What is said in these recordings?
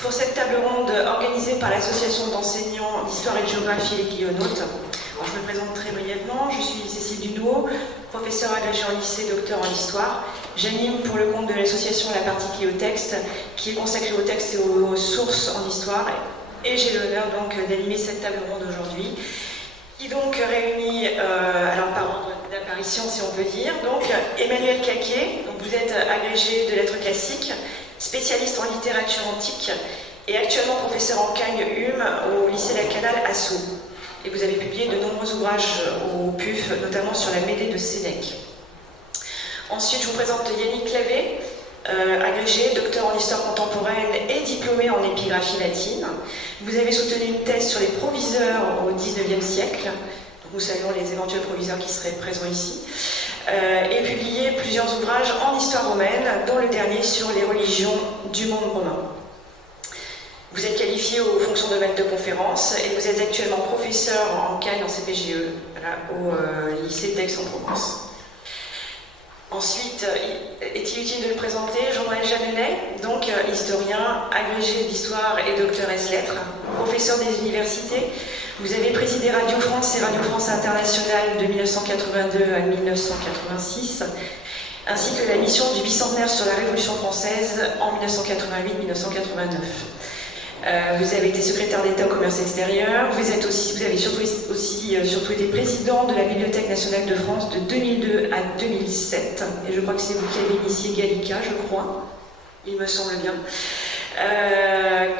pour cette table ronde organisée par l'Association d'enseignants d'histoire et de géographie Les Clionautes. Alors, je me présente très brièvement, je suis Cécile Duneau, professeure agrégée en lycée, docteur en histoire. J'anime pour le compte de l'association la partie qui est au texte, qui est consacrée au texte et aux sources en histoire. Et j'ai l'honneur donc d'animer cette table ronde aujourd'hui, qui donc réunit, alors par ordre d'apparition si on peut dire, donc Emmanuel Caquet, donc vous êtes agrégé de lettres classiques, spécialiste en littérature antique et actuellement professeur en Cagne-Hume au lycée La Canale à Sceaux. Et vous avez publié de nombreux ouvrages au PUF, notamment sur la Médée de Sénèque. Ensuite, je vous présente Yannick Clavé, agrégé, docteur en histoire contemporaine et diplômé en épigraphie latine. Vous avez soutenu une thèse sur les proviseurs au XIXe siècle. Donc nous saluons les éventuels proviseurs qui seraient présents ici. Et publié plusieurs ouvrages en histoire romaine, dont le dernier sur les religions du monde romain. Vous êtes qualifié aux fonctions de maître de conférence et vous êtes actuellement professeur en Cagne en CPGE voilà, au lycée d'Aix-en-Provence. Ensuite, est-il utile de le présenter, Jean-Noël Jeanneney, donc historien, agrégé d'histoire et docteur ès lettres, professeur des universités. Vous avez présidé Radio France et Radio France Internationale de 1982 à 1986, ainsi que la mission du bicentenaire sur la Révolution française en 1988-1989. Vous avez été secrétaire d'État au commerce extérieur, vous avez surtout été président de la Bibliothèque nationale de France de 2002 à 2007, et je crois que c'est vous qui avez initié Gallica, je crois, il me semble bien.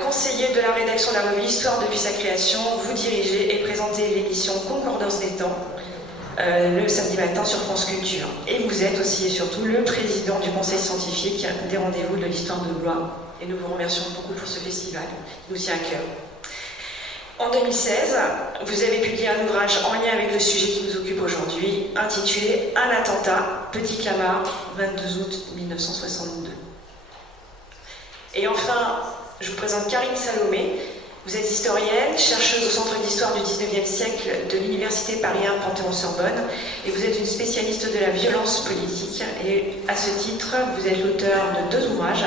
Conseiller de la rédaction de la revue Histoire depuis sa création, vous dirigez et présentez l'émission Concordance des temps, le samedi matin sur France Culture. Et vous êtes aussi et surtout le président du conseil scientifique des rendez-vous de l'histoire de Blois. Et nous vous remercions beaucoup pour ce festival qui nous tient à cœur. En 2016, vous avez publié un ouvrage en lien avec le sujet qui nous occupe aujourd'hui, intitulé « Un attentat, Petit Clamart, 22 août 1962 ». Et enfin, je vous présente Karine Salomé. Vous êtes historienne, chercheuse au Centre d'histoire du XIXe siècle de l'Université Paris 1 Panthéon-Sorbonne, et vous êtes une spécialiste de la violence politique. Et à ce titre, vous êtes l'auteur de 2 ouvrages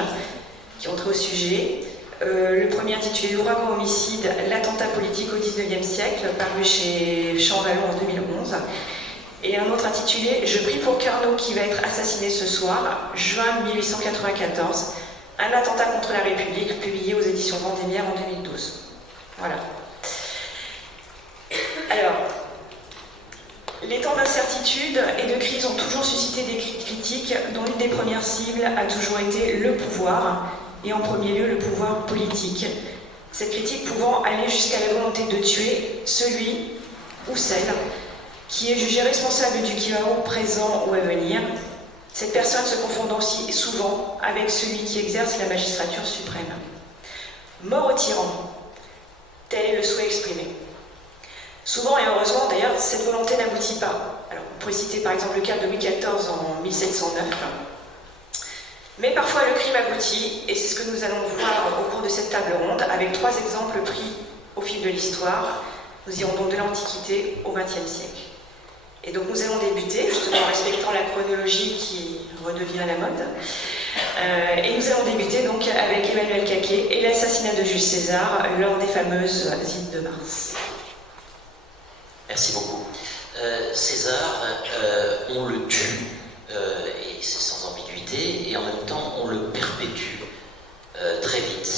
qui ont trait au sujet. Le premier intitulé L'ouragan homicide, l'attentat politique au XIXe siècle, paru chez Champvallon en 2011. Et un autre intitulé Je prie pour Carnot qui va être assassiné ce soir, juin 1894, un attentat contre la République, publié aux éditions Vendémiaire en 2012. Voilà. Alors, les temps d'incertitude et de crise ont toujours suscité des critiques, dont une des premières cibles a toujours été le pouvoir, et en premier lieu le pouvoir politique. Cette critique pouvant aller jusqu'à la volonté de tuer celui ou celle qui est jugé responsable du chaos présent ou à venir. Cette personne se confond aussi souvent avec celui qui exerce la magistrature suprême. Mort au tyran, tel est le souhait exprimé. Souvent et heureusement d'ailleurs, cette volonté n'aboutit pas. Alors, on pourrait citer par exemple le cas de Louis XIV en 1709. Mais parfois le crime aboutit, et c'est ce que nous allons voir au cours de cette table ronde, avec 3 exemples pris au fil de l'histoire. Nous irons donc de l'Antiquité au XXe siècle. Et donc nous allons débuter, justement en respectant la chronologie qui redevient à la mode. Et nous allons débuter donc avec Emmanuel Caquet et l'assassinat de Jules César lors des fameuses îles de Mars. Merci beaucoup. César, on le tue, et c'est sans ambiguïté, et en même temps on le perpétue très vite,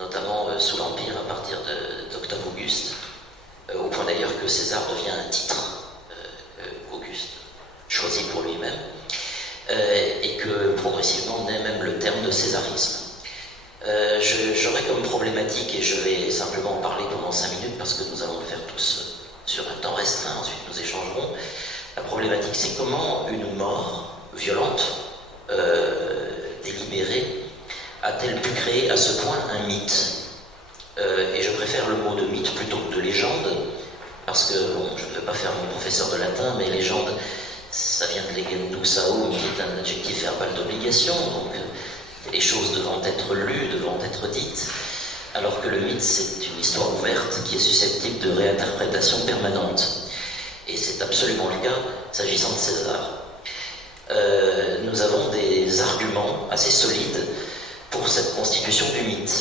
notamment sous l'Empire à partir d'Octave Auguste, au point d'ailleurs que César devient un titre qu'Auguste choisit pour lui-même, et que progressivement naît même le terme de césarisme. J'aurais comme problématique, et je vais simplement en parler pendant 5 minutes parce que nous allons le faire tous sur un temps restreint, ensuite nous échangerons. La problématique, c'est comment une mort violente, délibérée, a-t-elle pu créer à ce point un mythe? Et je préfère le mot de mythe plutôt que de légende, parce que, bon, je ne veux pas faire mon professeur de latin, mais légende, ça vient de legendus aum, qui est un adjectif verbal d'obligation, donc les choses devant être lues, devant être dites, alors que le mythe, c'est une histoire ouverte qui est susceptible de réinterprétation permanente. Et c'est absolument le cas s'agissant de César. Nous avons des arguments assez solides pour cette constitution du mythe.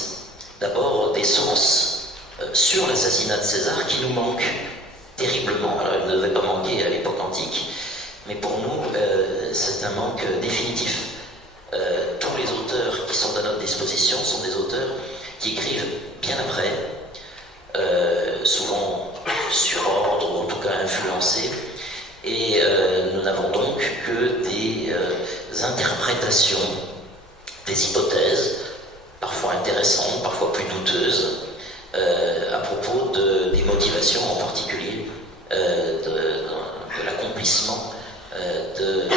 d'abord des sources sur l'assassinat de César qui nous manquent terriblement. Alors elles ne devaient pas manquer à l'époque antique, mais pour nous c'est un manque définitif. Tous les auteurs qui sont à notre disposition sont des auteurs qui écrivent bien après, souvent sur ordre, ou en tout cas influencés, et nous n'avons donc que des interprétations, des hypothèses, parfois intéressantes, parfois plus douteuses, à propos des motivations en particulier de l'accomplissement de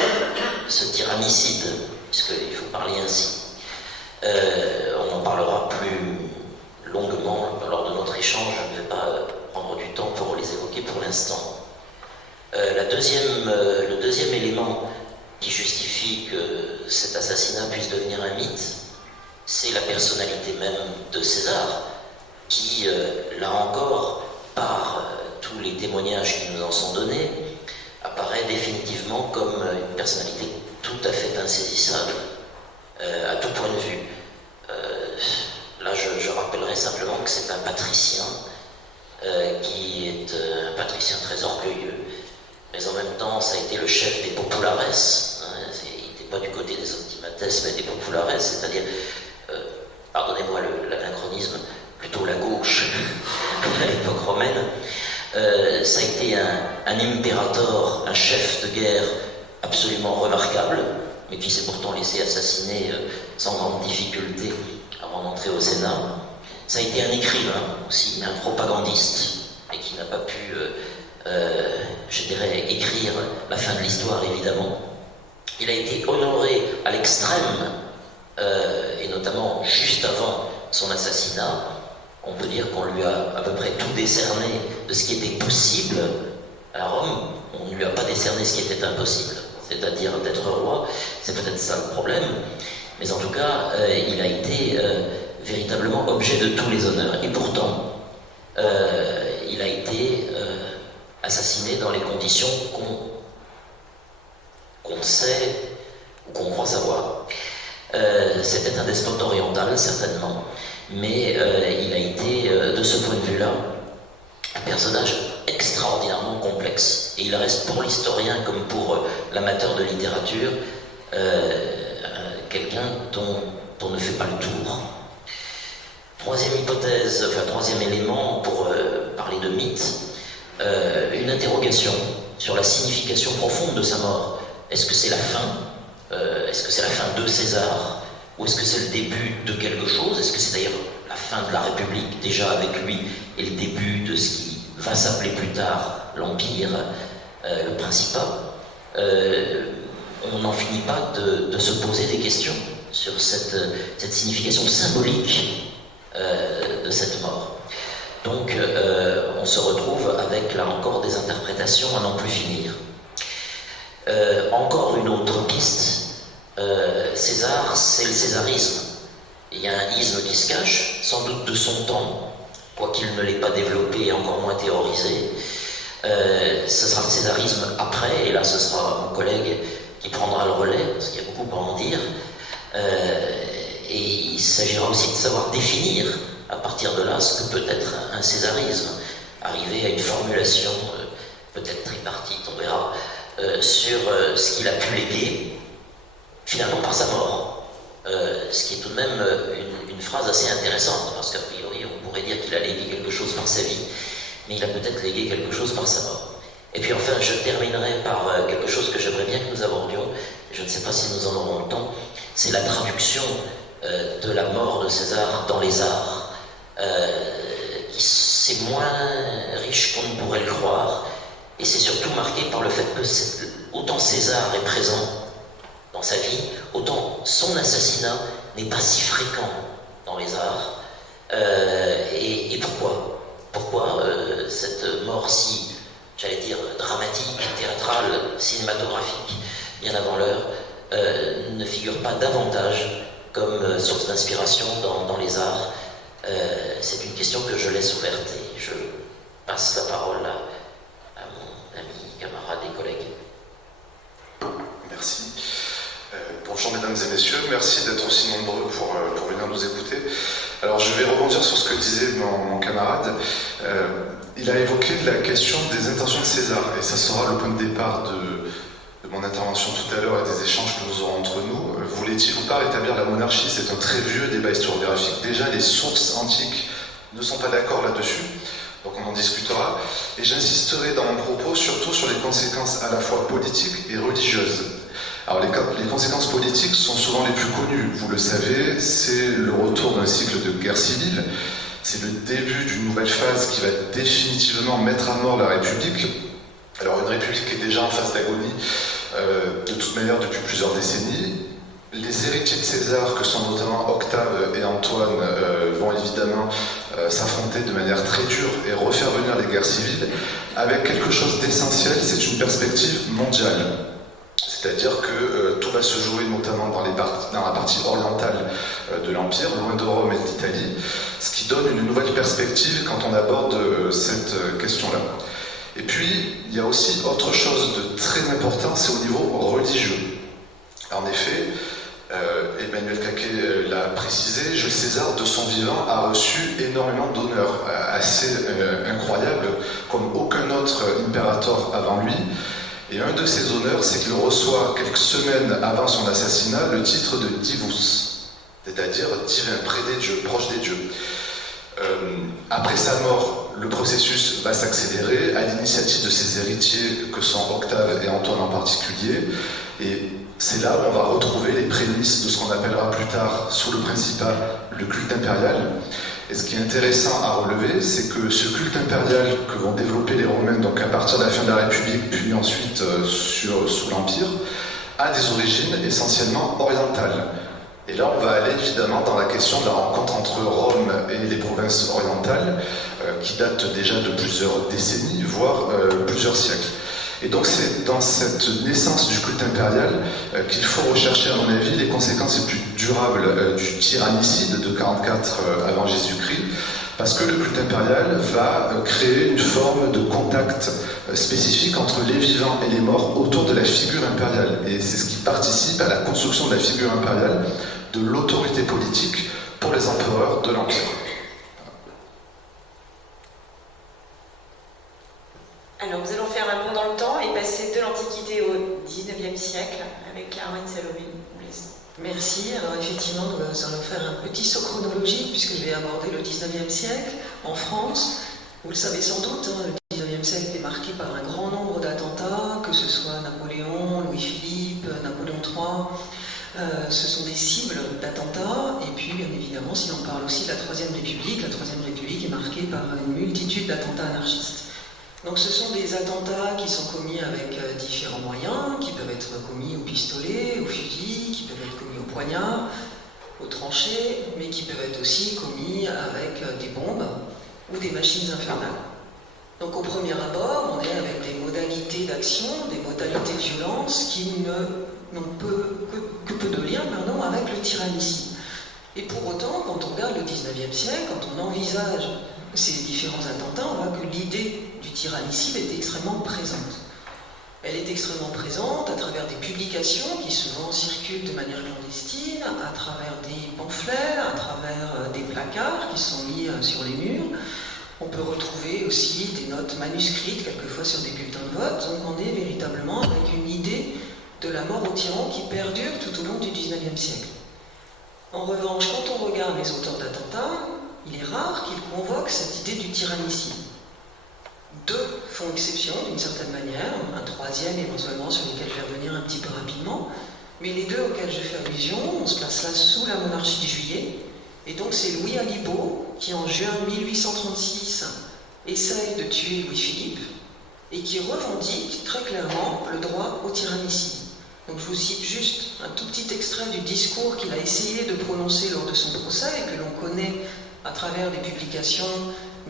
ce tyrannicide, puisqu'il faut parler ainsi. On en parlera plus longuement lors de notre échange, je ne vais pas prendre du temps pour les évoquer pour l'instant. Le deuxième élément qui justifie que cet assassinat puisse devenir un mythe, c'est la personnalité même de César, qui, là encore, par tous les témoignages qui nous en sont donnés, apparaît définitivement comme une personnalité tout à fait insaisissable, à tout point de vue. Là, je rappellerai simplement que c'est un patricien qui est un patricien très orgueilleux, mais en même temps, ça a été le chef des populares. Il n'était pas du côté des optimates, mais des populares, c'est-à-dire, pardonnez-moi l'anachronisme, plutôt la gauche à l'époque romaine. Ça a été un impérator, un chef de guerre absolument remarquable, mais qui s'est pourtant laissé assassiner sans grande difficulté avant d'entrer au Sénat. Ça a été un écrivain aussi, un propagandiste, et qui n'a pas pu, je dirais, écrire la fin de l'histoire, évidemment. Il a été honoré à l'extrême, et notamment juste avant son assassinat. On peut dire qu'on lui a à peu près tout décerné de ce qui était possible à Rome. On ne lui a pas décerné ce qui était impossible, c'est-à-dire d'être roi. C'est peut-être ça le problème. Mais en tout cas, il a été véritablement objet de tous les honneurs. Et pourtant, il a été assassiné dans les conditions qu'on sait ou qu'on croit savoir. C'était un despote oriental, certainement, mais il a été, de ce point de vue-là, un personnage extraordinairement complexe. Et il reste pour l'historien comme pour l'amateur de littérature quelqu'un dont on ne fait pas le tour. Troisième hypothèse, enfin troisième élément pour parler de mythe, une interrogation sur la signification profonde de sa mort. Est-ce que c'est la fin ? Est-ce que c'est la fin de César? Ou est-ce que c'est le début de quelque chose? Est-ce que c'est d'ailleurs la fin de la République déjà avec lui et le début de ce qui va s'appeler plus tard l'Empire, le Principat? On n'en finit pas de se poser des questions sur cette signification symbolique de cette mort. Donc on se retrouve avec là encore des interprétations à n'en plus finir. Encore une autre piste, César, c'est le césarisme. Il y a un isme qui se cache, sans doute de son temps, quoiqu'il ne l'ait pas développé et encore moins théorisé. Ce sera le césarisme après, et là ce sera mon collègue qui prendra le relais, parce qu'il y a beaucoup à en dire. Et il s'agira aussi de savoir définir, à partir de là, ce que peut être un césarisme. Arriver à une formulation, peut-être tripartite, on verra, sur ce qu'il a pu léguer, finalement par sa mort. Ce qui est tout de même une phrase assez intéressante, parce qu'a priori on pourrait dire qu'il a légué quelque chose par sa vie, mais il a peut-être légué quelque chose par sa mort. Et puis enfin, je terminerai par quelque chose que j'aimerais bien que nous abordions, je ne sais pas si nous en aurons le temps, c'est la traduction de la mort de César dans les arts. C'est moins riche qu'on ne pourrait le croire, et c'est surtout marqué par le fait que autant César est présent dans sa vie, autant son assassinat n'est pas si fréquent dans les arts. Et pourquoi? Pourquoi cette mort si, j'allais dire, dramatique, théâtrale, cinématographique, bien avant l'heure, ne figure pas davantage comme source d'inspiration dans les arts? C'est une question que je laisse ouverte et je passe la parole à mon ami, camarade et collègue. Merci. Pour Jean mesdames et messieurs, merci d'être aussi nombreux pour venir nous écouter. Alors je vais rebondir sur ce que disait mon camarade. Il a évoqué la question des intentions de César, et ça sera le point de départ de mon intervention tout à l'heure et des échanges que nous aurons entre nous. Voulait-il ou pas rétablir la monarchie? C'est un très vieux débat historiographique. Déjà, les sources antiques ne sont pas d'accord là-dessus, donc on en discutera. Et j'insisterai dans mon propos surtout sur les conséquences à la fois politiques et religieuses. Alors les conséquences politiques sont souvent les plus connues, vous le savez, c'est le retour d'un cycle de guerre civile, c'est le début d'une nouvelle phase qui va définitivement mettre à mort la République. Alors une République qui est déjà en phase d'agonie, de toute manière depuis plusieurs décennies. Les héritiers de César, que sont notamment Octave et Antoine, vont évidemment s'affronter de manière très dure et refaire venir les guerres civiles, avec quelque chose d'essentiel, c'est une perspective mondiale. C'est-à-dire que tout va se jouer notamment dans la partie orientale de l'Empire, loin de Rome et d'Italie, ce qui donne une nouvelle perspective quand on aborde cette question-là. Et puis, il y a aussi autre chose de très important, c'est au niveau religieux. En effet, Emmanuel Caquet l'a précisé, Jules César, de son vivant, a reçu énormément d'honneurs, assez incroyables, comme aucun autre impérator avant lui. Et un de ces honneurs, c'est qu'il reçoit, quelques semaines avant son assassinat, le titre de divus, c'est-à-dire divin, près des dieux, proche des dieux. Après sa mort, le processus va s'accélérer à l'initiative de ses héritiers, que sont Octave et Antoine en particulier. Et c'est là où on va retrouver les prémices de ce qu'on appellera plus tard, sous le Principat, le culte impérial. Et ce qui est intéressant à relever, c'est que ce culte impérial que vont développer les Romains, donc à partir de la fin de la République, puis ensuite sous l'Empire, a des origines essentiellement orientales. Et là, on va aller évidemment dans la question de la rencontre entre Rome et les provinces orientales, qui date déjà de plusieurs décennies, voire plusieurs siècles. Et donc c'est dans cette naissance du culte impérial qu'il faut rechercher, à mon avis, les conséquences les plus durables du tyrannicide de 44 avant Jésus-Christ, parce que le culte impérial va créer une forme de contact spécifique entre les vivants et les morts autour de la figure impériale. Et c'est ce qui participe à la construction de la figure impériale, de l'autorité politique pour les empereurs de l'Empire. Alors, nous allons faire un bond dans le temps et passer de l'Antiquité au XIXe siècle avec Caroline Salomé. Merci. Alors effectivement, nous allons faire un petit saut chronologique puisque je vais aborder le XIXe siècle en France. Vous le savez sans doute, le XIXe siècle est marqué par un grand nombre d'attentats, que ce soit Napoléon, Louis-Philippe, Napoléon III. Ce sont des cibles d'attentats. Et puis, bien évidemment, si l'on parle aussi de la Troisième République est marquée par une multitude d'attentats anarchistes. Donc ce sont des attentats qui sont commis avec différents moyens, qui peuvent être commis au pistolet, au fusil, qui peuvent être commis au poignard, au tranchées, mais qui peuvent être aussi commis avec des bombes ou des machines infernales. Donc au premier abord, on est avec des modalités d'action, des modalités de violence qui n'ont que peu de lien avec le tyrannicide. Et pour autant, quand on regarde le XIXe siècle, quand on envisage ces différents attentats, on voit que l'idée du tyrannicide est extrêmement présente. Elle est extrêmement présente à travers des publications qui souvent circulent de manière clandestine, à travers des pamphlets, à travers des placards qui sont mis sur les murs. On peut retrouver aussi des notes manuscrites, quelquefois sur des bulletins de vote. Donc on est véritablement avec une idée de la mort au tyran qui perdure tout au long du XIXe siècle. En revanche, quand on regarde les auteurs d'attentats, il est rare qu'ils convoquent cette idée du tyrannicide. Deux font exception d'une certaine manière, un troisième éventuellement sur lequel je vais revenir un petit peu rapidement, mais les deux auxquels je fais allusion, on se place là sous la monarchie de Juillet, et donc c'est Louis Alibaud qui en juin 1836 essaye de tuer Louis-Philippe et qui revendique très clairement le droit au tyrannicide. Donc je vous cite juste un tout petit extrait du discours qu'il a essayé de prononcer lors de son procès et que l'on connaît à travers des publications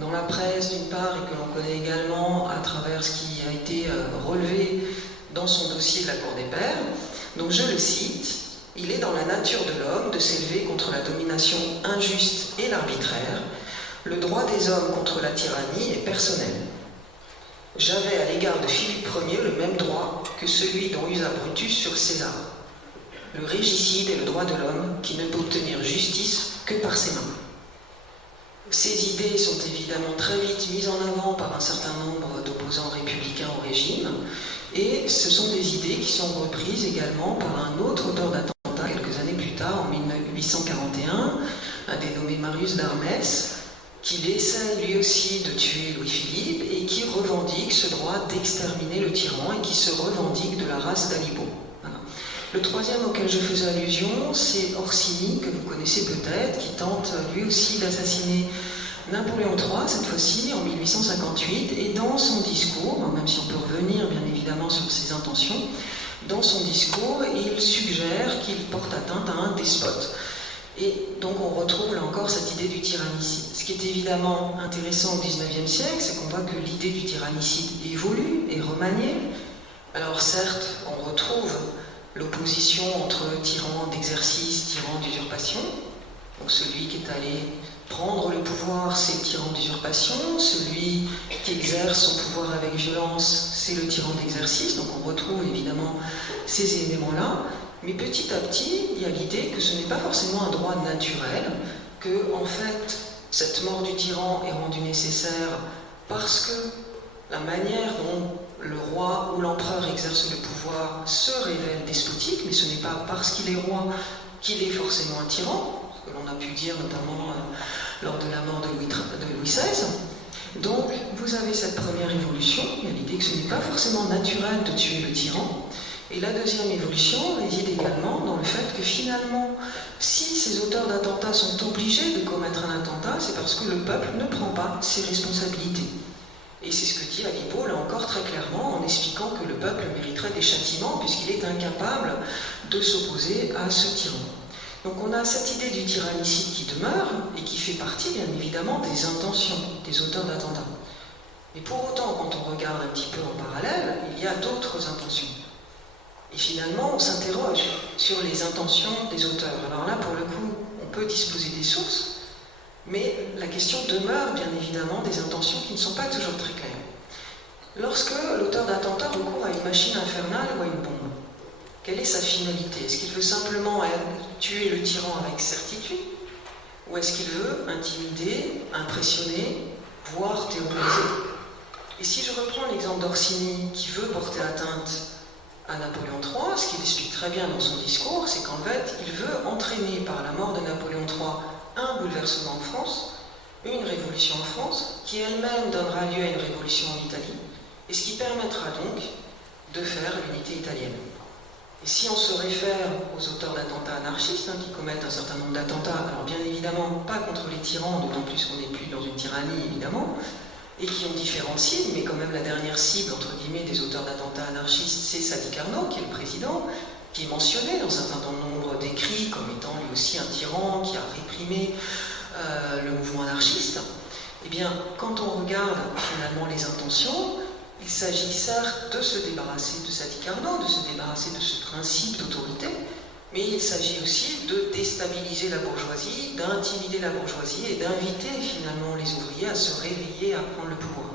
dans la presse d'une part et que l'on connaît également à travers ce qui a été relevé dans son dossier de la Cour des Pairs. Donc je le cite, « Il est dans la nature de l'homme de s'élever contre la domination injuste et l'arbitraire. Le droit des hommes contre la tyrannie est personnel. J'avais à l'égard de Philippe Ier le même droit que celui dont usa Brutus sur César. le régicide et le droit de l'homme qui ne peut obtenir justice que par ses mains. Ces idées sont évidemment très vite mises en avant par un certain nombre d'opposants républicains au régime, et ce sont des idées qui sont reprises également par un autre auteur d'attentat quelques années plus tard, en 1841, un dénommé Marius d'Armès, qui essaie lui aussi de tuer Louis-Philippe et qui revendique ce droit d'exterminer le tyran et qui se revendique de la race d'Alibo. Voilà. Le troisième auquel je faisais allusion, c'est Orsini, que vous connaissez peut-être, qui tente lui aussi d'assassiner Napoléon III, cette fois-ci, en 1858, et dans son discours, même si on peut revenir bien évidemment sur ses intentions, dans son discours, il suggère qu'il porte atteinte à un despote. Et donc on retrouve là encore cette idée du tyrannicide. Ce qui est évidemment intéressant au XIXe siècle, c'est qu'on voit que l'idée du tyrannicide évolue et remaniée. Alors certes, on retrouve l'opposition entre tyran d'exercice, tyran d'usurpation. Donc celui qui est allé prendre le pouvoir, c'est le tyran d'usurpation. Celui qui exerce son pouvoir avec violence, c'est le tyran d'exercice. Donc on retrouve évidemment ces éléments-là. Mais petit à petit, il y a l'idée que ce n'est pas forcément un droit naturel, que en fait, cette mort du tyran est rendue nécessaire parce que la manière dont le roi ou l'empereur exerce le pouvoir se révèle despotique, mais ce n'est pas parce qu'il est roi qu'il est forcément un tyran, ce que l'on a pu dire notamment lors de la mort de Louis XVI. Donc, vous avez cette première évolution, il y a l'idée que ce n'est pas forcément naturel de tuer le tyran. Et la deuxième évolution réside également dans le fait que finalement, si ces auteurs d'attentats sont obligés de commettre un attentat, c'est parce que le peuple ne prend pas ses responsabilités. Et c'est ce que dit Alibo, là encore très clairement, en expliquant que le peuple mériterait des châtiments puisqu'il est incapable de s'opposer à ce tyran. Donc on a cette idée du tyrannicide qui demeure et qui fait partie bien évidemment des intentions des auteurs d'attentats. Mais pour autant, quand on regarde un petit peu en parallèle, il y a d'autres intentions. Et finalement, on s'interroge sur les intentions des auteurs. Alors là, pour le coup, on peut disposer des sources, mais la question demeure bien évidemment des intentions qui ne sont pas toujours très claires. Lorsque l'auteur d'attentat recourt à une machine infernale ou à une bombe, quelle est sa finalité? Est-ce qu'il veut simplement tuer le tyran avec certitude? Ou est-ce qu'il veut intimider, impressionner, voire terroriser? Et si je reprends l'exemple d'Orsini qui veut porter atteinte à Napoléon III, ce qu'il explique très bien dans son discours, c'est qu'en fait, il veut entraîner par la mort de Napoléon III un bouleversement en France, une révolution en France, qui elle-même donnera lieu à une révolution en Italie, et ce qui permettra donc de faire l'unité italienne. Et si on se réfère aux auteurs d'attentats anarchistes, qui commettent un certain nombre d'attentats, alors bien évidemment pas contre les tyrans, d'autant plus qu'on n'est plus dans une tyrannie évidemment, et qui ont différentes cibles, mais quand même la dernière cible, entre guillemets, des auteurs d'attentats anarchistes, c'est Sadi Carnot, qui est le président, qui est mentionné dans un certain nombre d'écrits comme étant lui aussi un tyran qui a réprimé le mouvement anarchiste. Eh bien, quand on regarde finalement les intentions, il s'agit certes de se débarrasser de Sadi Carnot, de se débarrasser de ce principe d'autorité, mais il s'agit aussi de déstabiliser la bourgeoisie, d'intimider la bourgeoisie et d'inviter finalement les ouvriers à se réveiller, à prendre le pouvoir.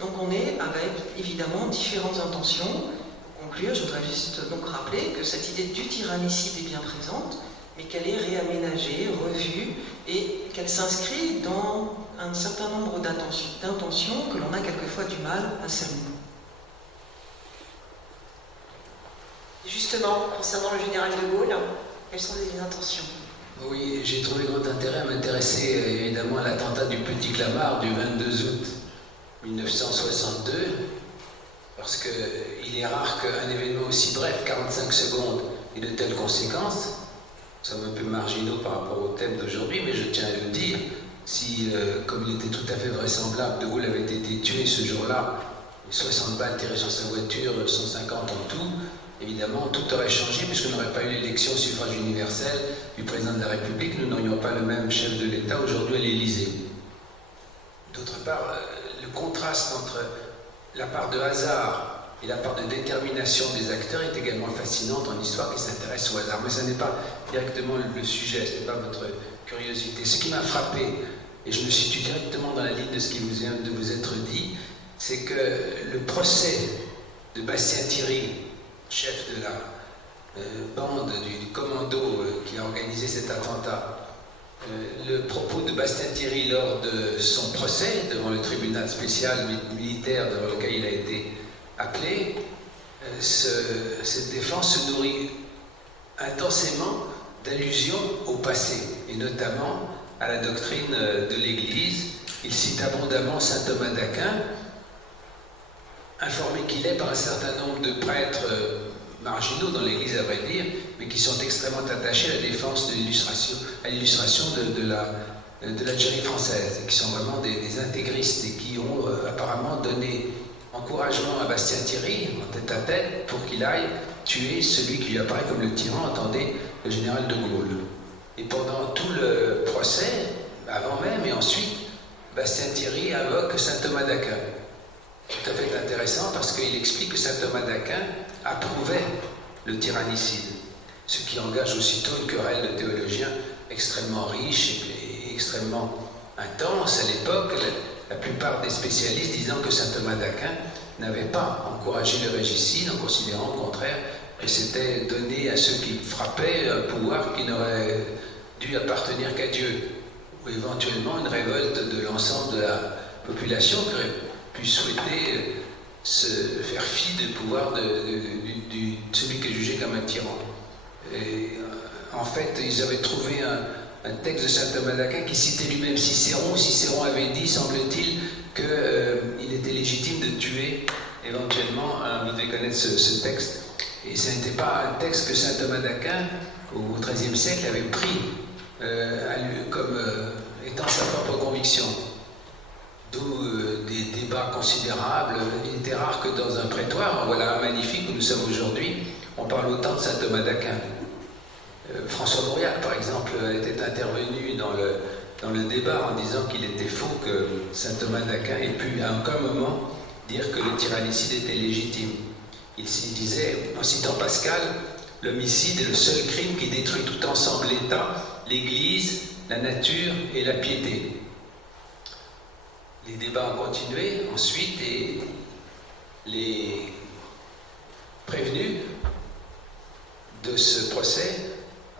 Donc on est avec évidemment différentes intentions. Pour conclure, je voudrais juste donc rappeler que cette idée du tyrannicide est bien présente, mais qu'elle est réaménagée, revue, et qu'elle s'inscrit dans un certain nombre d'intentions que l'on a quelquefois du mal à cerner. Justement, concernant le général de Gaulle, quelles sont les intentions? Oui, j'ai trouvé grand intérêt à m'intéresser évidemment à l'attentat du Petit Clamart du 22 août 1962, parce qu'il est rare qu'un événement aussi bref, 45 secondes, ait de telles conséquences. Nous sommes un peu marginaux par rapport au thème d'aujourd'hui, mais je tiens à le dire, si, comme il était tout à fait vraisemblable, de Gaulle avait été tué ce jour-là, 60 balles tirées sur sa voiture, 150 en tout, évidemment, tout aurait changé puisqu'on n'aurait pas eu l'élection au suffrage universel du président de la République. Nous n'aurions pas le même chef de l'État aujourd'hui à l'Élysée. D'autre part, le contraste entre la part de hasard et la part de détermination des acteurs est également fascinante en histoire qui s'intéresse au hasard. Mais ce n'est pas directement le sujet, ce n'est pas votre curiosité. Ce qui m'a frappé, et je me situe directement dans la ligne de ce qui vient de vous être dit, c'est que le procès de Bastien Thierry, chef de la bande du commando qui a organisé cet attentat. Le propos de Bastien Thierry lors de son procès devant le tribunal spécial militaire devant lequel il a été appelé, cette défense se nourrit intensément d'allusions au passé, et notamment à la doctrine de l'Église. Il cite abondamment saint Thomas d'Aquin, informé qu'il est par un certain nombre de prêtres marginaux dans l'Église, à vrai dire, mais qui sont extrêmement attachés à la défense de l'illustration de l'Algérie française, et qui sont vraiment des intégristes et qui ont apparemment donné encouragement à Bastien Thierry, en tête à tête, pour qu'il aille tuer celui qui lui apparaît comme le tyran, entendez, le général de Gaulle. Et pendant tout le procès, avant même et ensuite, Bastien Thierry invoque saint Thomas d'Aquin. Tout à fait intéressant parce qu'il explique que saint Thomas d'Aquin approuvait le tyrannicide, ce qui engage aussitôt une querelle de théologiens extrêmement riche et extrêmement intense à l'époque. La plupart des spécialistes disant que saint Thomas d'Aquin n'avait pas encouragé le régicide, en considérant au contraire que c'était donné à ceux qui frappaient un pouvoir qui n'aurait dû appartenir qu'à Dieu, ou éventuellement une révolte de l'ensemble de la population qui aurait pu souhaiter se faire fi du pouvoir de celui qui est jugé comme un tyran. Et, en fait, ils avaient trouvé un texte de saint Thomas d'Aquin qui citait lui-même Cicéron. Cicéron avait dit, semble-t-il, qu'il était légitime de tuer éventuellement, vous devez connaître ce texte, et ce n'était pas un texte que saint Thomas d'Aquin, au XIIIe siècle, avait pris comme étant sa propre conviction. D'où des débats considérables. Il était rare que dans un prétoire, voilà un magnifique où nous sommes aujourd'hui, on parle autant de saint Thomas d'Aquin. François Mauriac, par exemple, était intervenu dans le débat en disant qu'il était faux que saint Thomas d'Aquin ait pu à aucun moment dire que le tyrannicide était légitime. Il disait, en citant Pascal, l'homicide est le seul crime qui détruit tout ensemble l'État, l'Église, la nature et la piété. Les débats ont continué ensuite et les prévenus de ce procès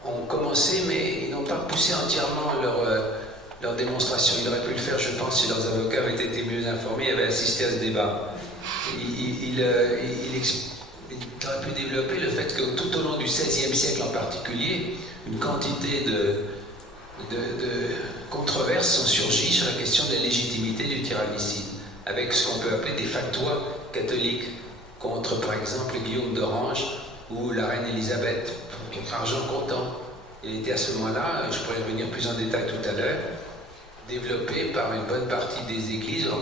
ont commencé, mais ils n'ont pas poussé entièrement leur démonstration. Ils auraient pu le faire, je pense, si leurs avocats avaient été mieux informés et avaient assisté à ce débat. Il aurait pu développer le fait que tout au long du XVIe siècle en particulier, une quantité de controverses sont surgies sur la question de la légitimité du tyrannicide, avec ce qu'on peut appeler des fatwas catholiques contre, par exemple, Guillaume d'Orange ou la reine Élisabeth, contre argent comptant. Il était à ce moment-là, je pourrais revenir plus en détail tout à l'heure, développé par une bonne partie des églises, au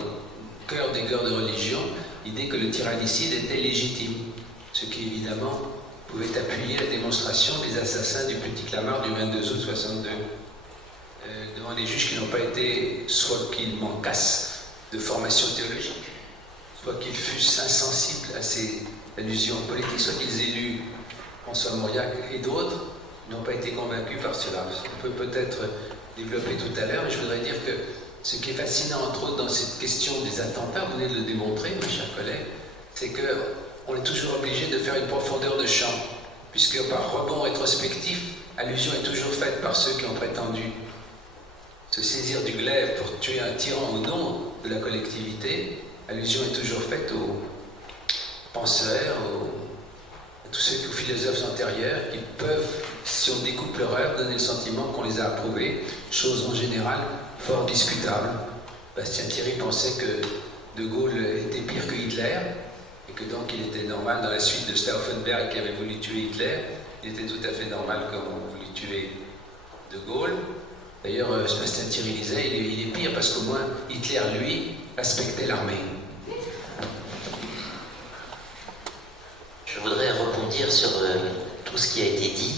cœur des guerres de religion, l'idée que le tyrannicide était légitime, ce qui évidemment pouvait appuyer la démonstration des assassins du Petit Clamart du 22 août 62. Devant des juges qui n'ont pas été, soit qu'ils manquassent de formation théologique, soit qu'ils fussent insensibles à ces allusions politiques, soit qu'ils aient lu François Mauriac et d'autres, n'ont pas été convaincus par cela. On peut peut-être développer tout à l'heure, mais je voudrais dire que ce qui est fascinant, entre autres, dans cette question des attentats, vous venez de le démontrer, mes chers collègues, c'est qu'on est toujours obligé de faire une profondeur de champ, puisque par rebond rétrospectif, allusion est toujours faite par ceux qui ont prétendu se saisir du glaive pour tuer un tyran au nom de la collectivité. Allusion est toujours faite aux penseurs, à tous ceux, aux philosophes antérieurs qui peuvent, si on découpe leur œuvre, donner le sentiment qu'on les a approuvés, chose en général fort discutable. Bastien Thierry pensait que De Gaulle était pire que Hitler, et que donc il était normal, dans la suite de Stauffenberg qui avait voulu tuer Hitler, il était tout à fait normal qu'on voulait tuer De Gaulle. D'ailleurs, Bastien Thierry disait, il est pire parce qu'au moins Hitler, lui, respectait l'armée. Je voudrais rebondir sur tout ce qui a été dit,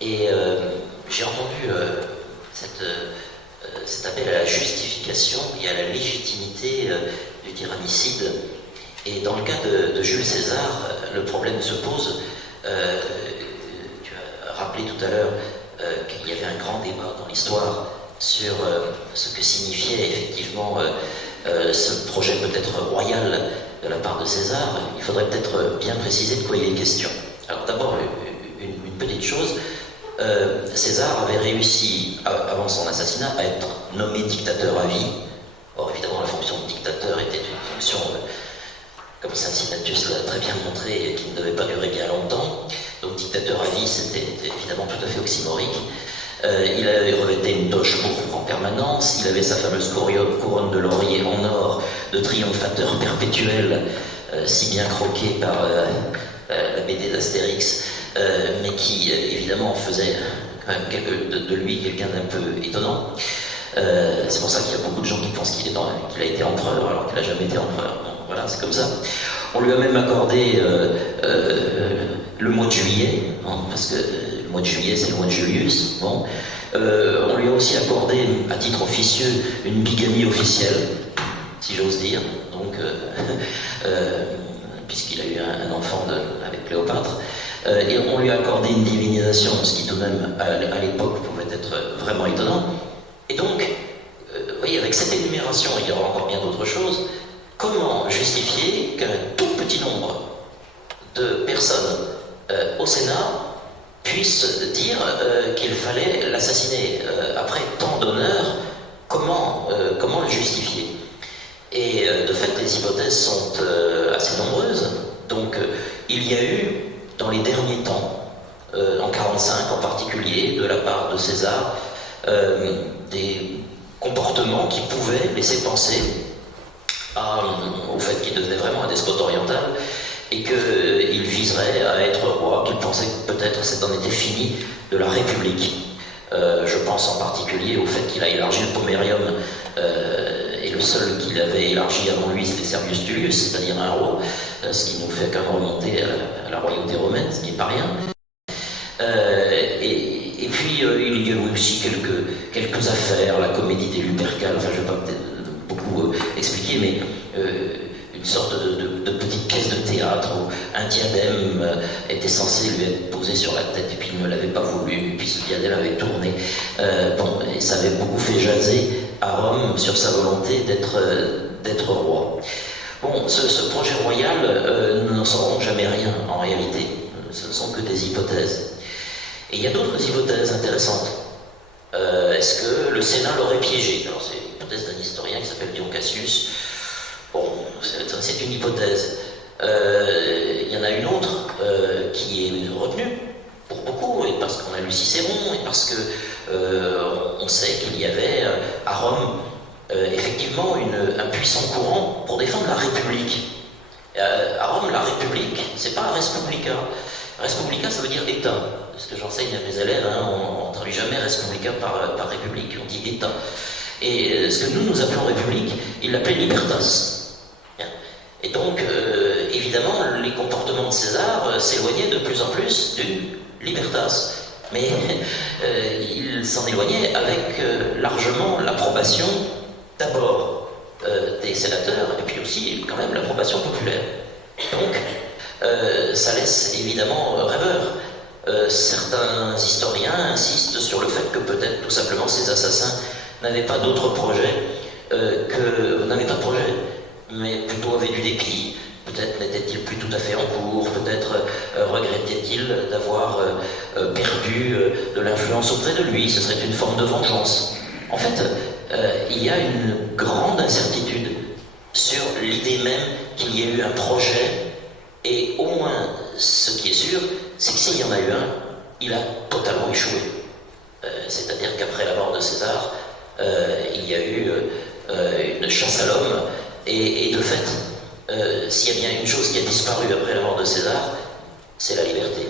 et j'ai entendu cet appel à la justification et à la légitimité du tyrannicide. Et dans le cas de Jules César, le problème se pose. Tu as rappelé tout à l'heure qu'il y avait un grand débat dans l'histoire sur ce que signifiait effectivement ce projet peut-être royal de la part de César. Il faudrait peut-être bien préciser de quoi il est question. Alors d'abord, une petite chose. César avait réussi, avant son assassinat, à être nommé dictateur à vie. Or, évidemment, la fonction de dictateur était une fonction, comme Cincinnatus l'a très bien montré, qui ne devait pas durer bien longtemps. Donc, dictateur à vie, c'était évidemment tout à fait oxymorique. Il avait revêté une toche pourpre en permanence, il avait sa fameuse couronne de laurier en or de triomphateur perpétuel, si bien croquée par la BD d'Astérix, mais qui évidemment faisait quand même de lui quelqu'un d'un peu étonnant. C'est pour ça qu'il y a beaucoup de gens qui pensent qu'il a été empereur alors qu'il n'a jamais été empereur. Bon, voilà, c'est comme ça. On lui a même accordé le mois de juillet, hein, parce que le mois de juillet c'est le mois de Julius. Bon. On lui a aussi accordé à titre officieux une bigamie officielle, si j'ose dire. Donc, puisqu'il a eu un enfant avec Cléopâtre. Et on lui a accordé une divinisation, ce qui tout de même à l'époque pouvait être vraiment étonnant. Et donc, vous voyez, avec cette énumération, il y aura encore bien d'autres choses. Comment justifier qu'un tout petit nombre de personnes au Sénat puissent dire qu'il fallait l'assassiner après tant d'honneur? Comment le justifier? Et de fait, les hypothèses sont assez nombreuses. Donc, il y a eu, dans les derniers temps, en 1945 en particulier, de la part de César, des comportements qui pouvaient laisser penser au fait qu'il devenait vraiment un despote oriental et qu'il viserait à être roi, qu'il pensait que peut-être c'en était fini de la République. Je pense en particulier au fait qu'il a élargi le Pomerium, et le seul qu'il avait élargi avant lui c'était Servius Tullius, c'est-à-dire un roi, ce qui nous fait quand même remonter à la royauté romaine, ce qui n'est pas rien. Et puis il y a eu aussi quelques affaires, la comédie des Lupercales, enfin je ne vais pas peut-être beaucoup expliquer, mais une sorte de petite pièce de théâtre où un diadème était censé lui être posé sur la tête et puis il ne l'avait pas voulu, et puis ce diadème avait tourné. Et ça avait beaucoup fait jaser à Rome sur sa volonté d'être roi. Bon, ce projet royal, nous n'en saurons jamais rien en réalité, ce ne sont que des hypothèses. Et il y a d'autres hypothèses intéressantes. Est-ce que le Sénat l'aurait piégé? Alors c'est l'hypothèse d'un historien qui s'appelle Dion Cassius. Bon, c'est une hypothèse. Il y en a une autre qui est retenue pour beaucoup, et parce qu'on a lu Cicéron, et parce que on sait qu'il y avait à Rome effectivement un puissant courant pour défendre la République. À Rome, la République, c'est pas Res Publica. Res Publica, ça veut dire État. Ce que j'enseigne à mes élèves, hein, on ne traduit jamais Res Publica par République, on dit État. Et ce que nous appelons République, ils l'appelaient Libertas. Et donc, évidemment, les comportements de César s'éloignaient de plus en plus d'une Libertas. Mais il s'en éloignait avec largement l'approbation d'abord des sénateurs, et puis aussi quand même l'approbation populaire. Donc, ça laisse évidemment rêveur. Certains historiens insistent sur le fait que peut-être tout simplement ces assassins n'avaient pas d'autre projet mais plutôt avaient du dépit. Peut-être n'était-il plus tout à fait en cours, peut-être regrettait-il d'avoir perdu de l'influence auprès de lui, ce serait une forme de vengeance. En fait, il y a une grande incertitude sur l'idée même qu'il y ait eu un projet, et au moins ce qui est sûr, c'est que s'il y en a eu un, il a totalement échoué. C'est-à-dire qu'après la mort de César, il y a eu une chasse à l'homme, et de fait, s'il y a bien une chose qui a disparu après la mort de César, c'est la liberté.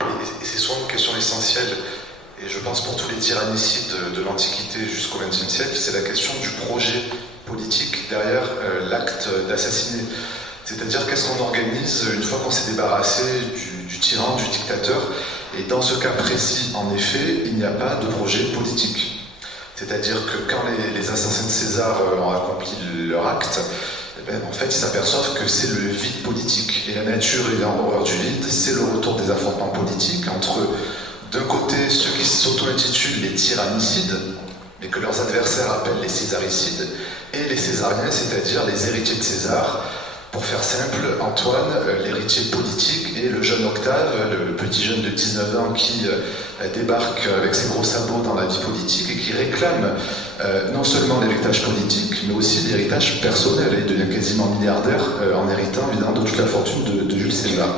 Et c'est souvent une question essentielle, et je pense pour tous les tyrannicides de l'Antiquité jusqu'au XXe siècle, c'est la question du projet politique derrière l'acte d'assassiner. C'est-à-dire qu'est-ce qu'on organise une fois qu'on s'est débarrassé du tyran, du dictateur. Et dans ce cas précis, en effet, il n'y a pas de projet politique. C'est-à-dire que quand les assassins de César ont accompli leur acte, en fait, ils s'aperçoivent que c'est le vide politique. Et la nature ayant horreur du vide, c'est le retour des affrontements politiques entre, d'un côté, ceux qui s'auto-intitulent les tyrannicides, mais que leurs adversaires appellent les césaricides, et les césariens, c'est-à-dire les héritiers de César, Pour faire simple, Antoine, l'héritier politique, et le jeune Octave, le petit jeune de 19 ans qui débarque avec ses gros sabots dans la vie politique et qui réclame non seulement l'héritage politique, mais aussi l'héritage personnel. Il devient quasiment milliardaire en héritant évidemment de toute la fortune de Jules César.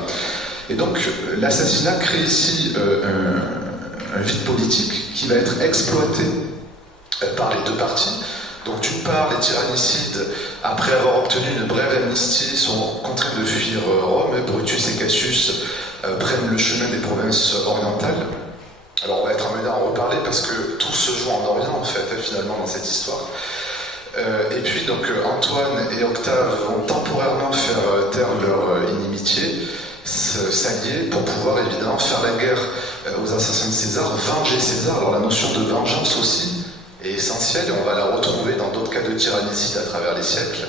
Et donc l'assassinat crée ici un vide politique qui va être exploité par les deux parties. Donc d'une part, les tyrannicides, après avoir obtenu une brève amnistie, sont contraints de fuir Rome. Brutus et Cassius prennent le chemin des provinces orientales. Alors on va être amené à en reparler parce que tout se joue en Orient en fait, finalement, dans cette histoire. Et puis donc Antoine et Octave vont temporairement faire taire leur inimitié, s'allier pour pouvoir évidemment faire la guerre aux assassins de César, venger César. Alors la notion de vengeance aussi est essentielle et on va la retrouver dans d'autres cas de tyrannicide à travers les siècles.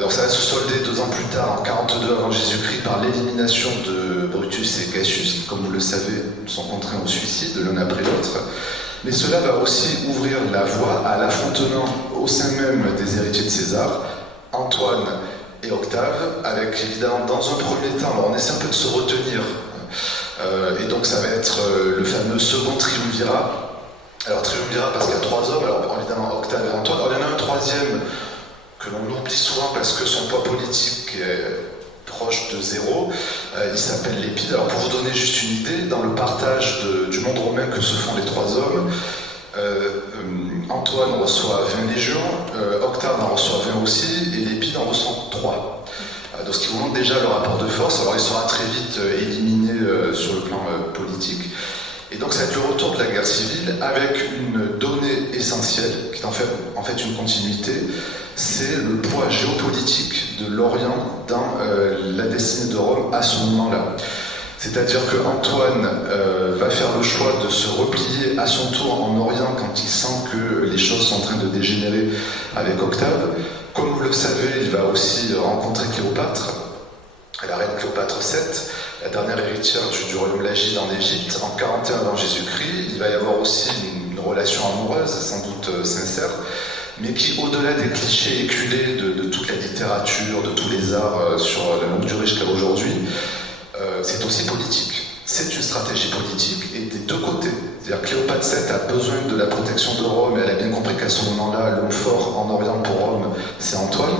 Donc ça va se solder 2 ans plus tard, en 42 avant Jésus-Christ, par l'élimination de Brutus et Cassius, qui, comme vous le savez, sont contraints au suicide l'un après l'autre. Mais cela va aussi ouvrir la voie à l'affrontement au sein même des héritiers de César, Antoine et Octave, avec évidemment dans un premier temps, alors on essaie un peu de se retenir, et donc ça va être le fameux second triumvirat. Alors triumvirat parce qu'il y a 3 hommes, alors évidemment Octave et Antoine. Alors il y en a un troisième que l'on oublie souvent parce que son poids politique est proche de 0, il s'appelle Lépide. Alors pour vous donner juste une idée, dans le partage du monde romain que se font les 3 hommes, Antoine reçoit 20 légions, Octave en reçoit 20 aussi, et Lépide en reçoit 3. Donc ce qui vous montre déjà le rapport de force. Alors il sera très vite éliminé sur le plan politique. Et donc ça va être le retour de la guerre civile avec une donnée essentielle, qui est en fait une continuité, c'est le poids géopolitique de l'Orient dans la destinée de Rome à ce moment-là. C'est-à-dire que Antoine va faire le choix de se replier à son tour en Orient quand il sent que les choses sont en train de dégénérer avec Octave. Comme vous le savez, il va aussi rencontrer Cléopâtre, la reine Cléopâtre VII, la dernière héritière du royaume lagide en Égypte, en 41 avant Jésus-Christ. Il va y avoir aussi une relation amoureuse, sans doute sincère, mais qui, au-delà des clichés éculés de toute la littérature, de tous les arts sur la longue durée jusqu'à aujourd'hui, c'est aussi politique. C'est une stratégie politique, et des deux côtés. C'est-à-dire que Cléopâtre VII a besoin de la protection de Rome, et elle a bien compris qu'à ce moment-là, l'homme fort en Orient pour Rome, c'est Antoine.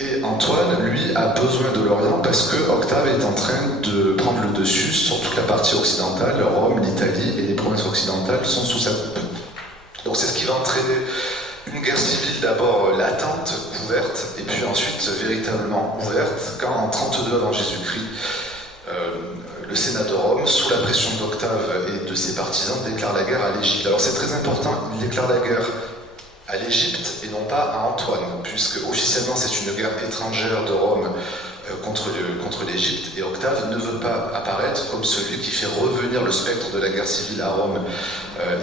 Et Antoine, lui, a besoin de l'Orient parce que Octave est en train de prendre le dessus sur toute la partie occidentale. Rome, l'Italie et les provinces occidentales sont sous sa coupe. Donc c'est ce qui va entraîner une guerre civile d'abord latente, couverte, et puis ensuite véritablement ouverte, quand en 32 avant Jésus-Christ, le Sénat de Rome, sous la pression d'Octave et de ses partisans, déclare la guerre à l'Égypte. Alors c'est très important, il déclare la guerre à l'Égypte et non pas à Antoine, puisque officiellement c'est une guerre étrangère de Rome contre l'Égypte, et Octave ne veut pas apparaître comme celui qui fait revenir le spectre de la guerre civile à Rome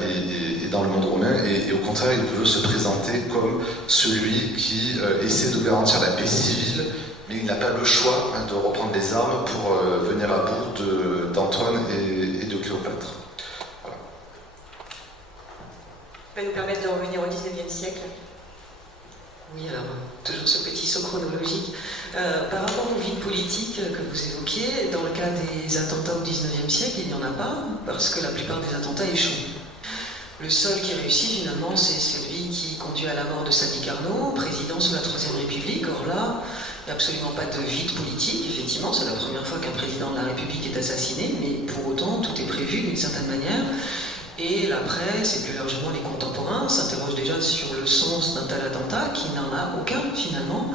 et dans le monde romain, et au contraire il veut se présenter comme celui qui essaie de garantir la paix civile, mais il n'a pas le choix de reprendre les armes pour venir à bout d'Antoine et de Cléopâtre. Va nous permettre de revenir au 19e siècle. Oui, alors, toujours ce petit saut chronologique. Par rapport au vide politique que vous évoquiez, dans le cas des attentats au 19e siècle, il n'y en a pas, parce que la plupart des attentats échouent. Le seul qui réussit, finalement, c'est celui qui conduit à la mort de Sadi Carnot, président sous la Troisième République. Or là, il n'y a absolument pas de vide politique, effectivement, c'est la première fois qu'un président de la République est assassiné, mais pour autant, tout est prévu d'une certaine manière. Et la presse, et plus largement les contemporains, s'interrogent déjà sur le sens d'un tel attentat, qui n'en a aucun finalement,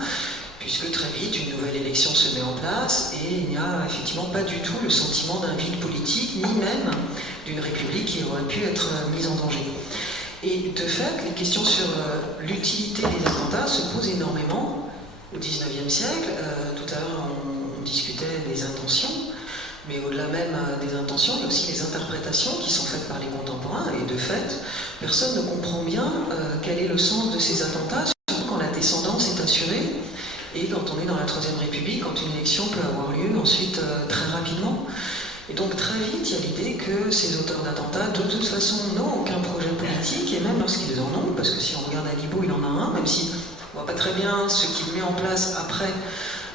puisque très vite une nouvelle élection se met en place, et il n'y a effectivement pas du tout le sentiment d'un vide politique, ni même d'une république qui aurait pu être mise en danger. Et de fait, les questions sur l'utilité des attentats se posent énormément au XIXe siècle. Tout à l'heure, on discutait des intentions. Mais au-delà même des intentions, il y a aussi les interprétations qui sont faites par les contemporains, et de fait, personne ne comprend bien quel est le sens de ces attentats, surtout quand la descendance est assurée, et quand on est dans la Troisième République, quand une élection peut avoir lieu ensuite très rapidement. Et donc très vite, il y a l'idée que ces auteurs d'attentats, de toute façon, n'ont aucun projet politique, et même lorsqu'ils en ont, parce que si on regarde Alibo, il en a un, même si on ne va pas très bien ce qu'il met en place après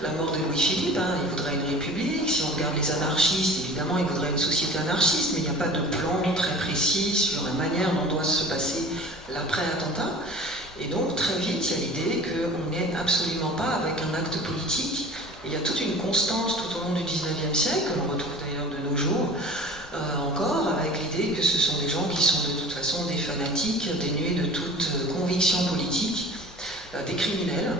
la mort de Louis-Philippe. Hein. Il voudrait une république. Si on regarde les anarchistes, évidemment, il voudrait une société anarchiste, mais il n'y a pas de plan très précis sur la manière dont doit se passer l'après-attentat. Et donc, très vite, il y a l'idée qu'on n'est absolument pas avec un acte politique. Et il y a toute une constante tout au long du XIXe siècle, que l'on retrouve d'ailleurs de nos jours, encore, avec l'idée que ce sont des gens qui sont de toute façon des fanatiques, dénués de toute conviction politique, des criminels.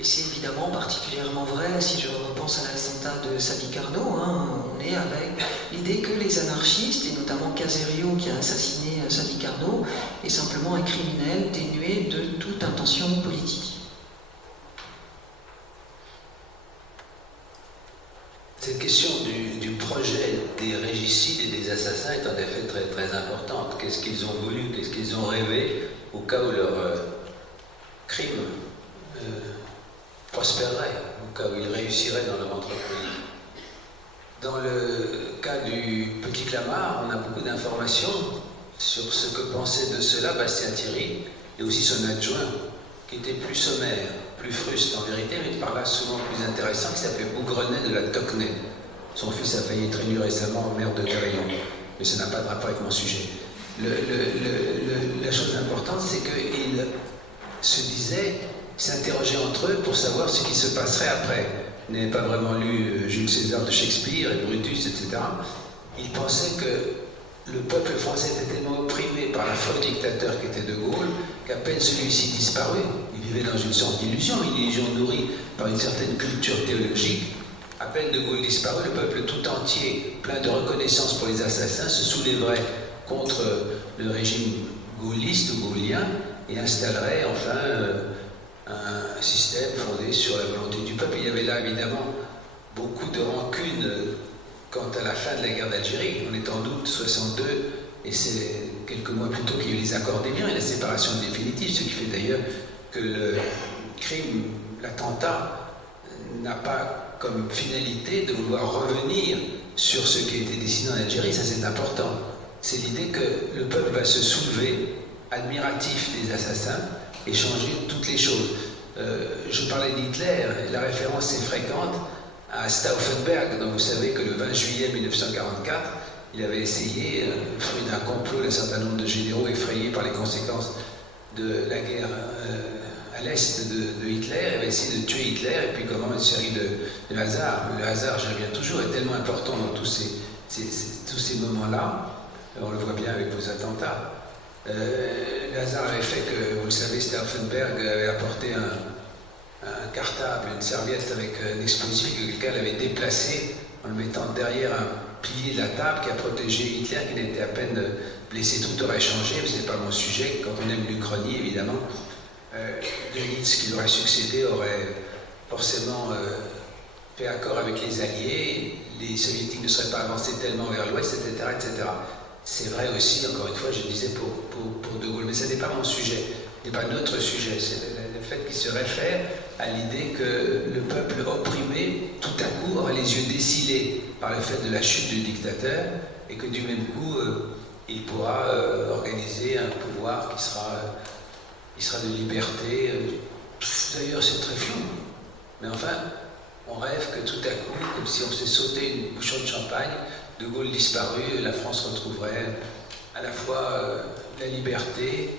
Et c'est évidemment particulièrement vrai, si je repense à l'attentat de Sadi Carnot, hein, on est avec l'idée que les anarchistes, et notamment Caserio qui a assassiné Sadi Carnot, est simplement un criminel dénué de toute intention politique. Cette question du projet des régicides et des assassins est en effet très, très importante. Qu'est-ce qu'ils ont voulu, qu'est-ce qu'ils ont rêvé au cas où leur crime prospérerait, au cas où ils réussiraient dans leur entreprise. Dans le cas du Petit Clamart, on a beaucoup d'informations sur ce que pensait de cela Bastien Thierry et aussi son adjoint, qui était plus sommaire, plus fruste en vérité, mais par là souvent plus intéressant, qui s'appelait Bougrenet de la Tocnay. Son fils a failli être élu récemment maire de Cavaillon, mais ça n'a pas de rapport avec mon sujet. La chose importante, c'est qu'ils se disaient, s'interrogeaient entre eux pour savoir ce qui se passerait après. Ils n'avaient pas vraiment lu Jules César de Shakespeare et Brutus, etc. Ils pensaient que le peuple français était tellement opprimé par la folle dictateur qui était De Gaulle qu'à peine celui-ci disparut, il vivait dans une sorte d'illusion, une illusion nourrie par une certaine culture théologique. À peine De Gaulle disparu, le peuple tout entier, plein de reconnaissance pour les assassins, se soulèverait contre le régime gaulliste ou gaullien et installerait enfin un système fondé sur la volonté du peuple. Il y avait là évidemment beaucoup de rancune quant à la fin de la guerre d'Algérie. On est en août 62 et c'est quelques mois plus tôt qu'il y a eu les accords d'Évian et la séparation définitive, ce qui fait d'ailleurs que le crime, l'attentat, n'a pas comme finalité de vouloir revenir sur ce qui a été décidé en Algérie. Ça, c'est important. C'est l'idée que le peuple va se soulever, admiratif des assassins, et changer toutes les choses. Je parlais d'Hitler, et la référence est fréquente à Stauffenberg, dont vous savez que le 20 juillet 1944, il avait essayé, fruit d'un complot d'un certain nombre de généraux effrayés par les conséquences de la guerre à l'est de Hitler, il avait essayé de tuer Hitler, et puis comment une série de hasards. Le hasard, j'y reviens toujours, est tellement important dans tous ces moments-là. On le voit bien avec vos attentats. Le hasard avait fait que, vous le savez, Stauffenberg avait apporté un cartable, une serviette avec un explosif que quelqu'un avait déplacé en le mettant derrière un pilier de la table qui a protégé Hitler, qui n'était à peine blessé. Tout aurait changé, mais ce n'est pas mon sujet. Quand on aime l'Uchronie, évidemment, Dönitz, qui aurait succédé, aurait forcément fait accord avec les Alliés. Les Soviétiques ne seraient pas avancés tellement vers l'Ouest, etc., etc. C'est vrai aussi, encore une fois, je disais pour De Gaulle, mais ce n'est pas mon sujet, ce n'est pas notre sujet, c'est le fait qu'il se réfère à l'idée que le peuple opprimé, tout à coup, aura les yeux décilés par le fait de la chute du dictateur, et que du même coup, il pourra organiser un pouvoir qui sera de liberté. D'ailleurs, c'est très flou, mais enfin, on rêve que tout à coup, comme si on s'est sauté une bouchon de champagne, De Gaulle disparu, la France retrouverait à la fois la liberté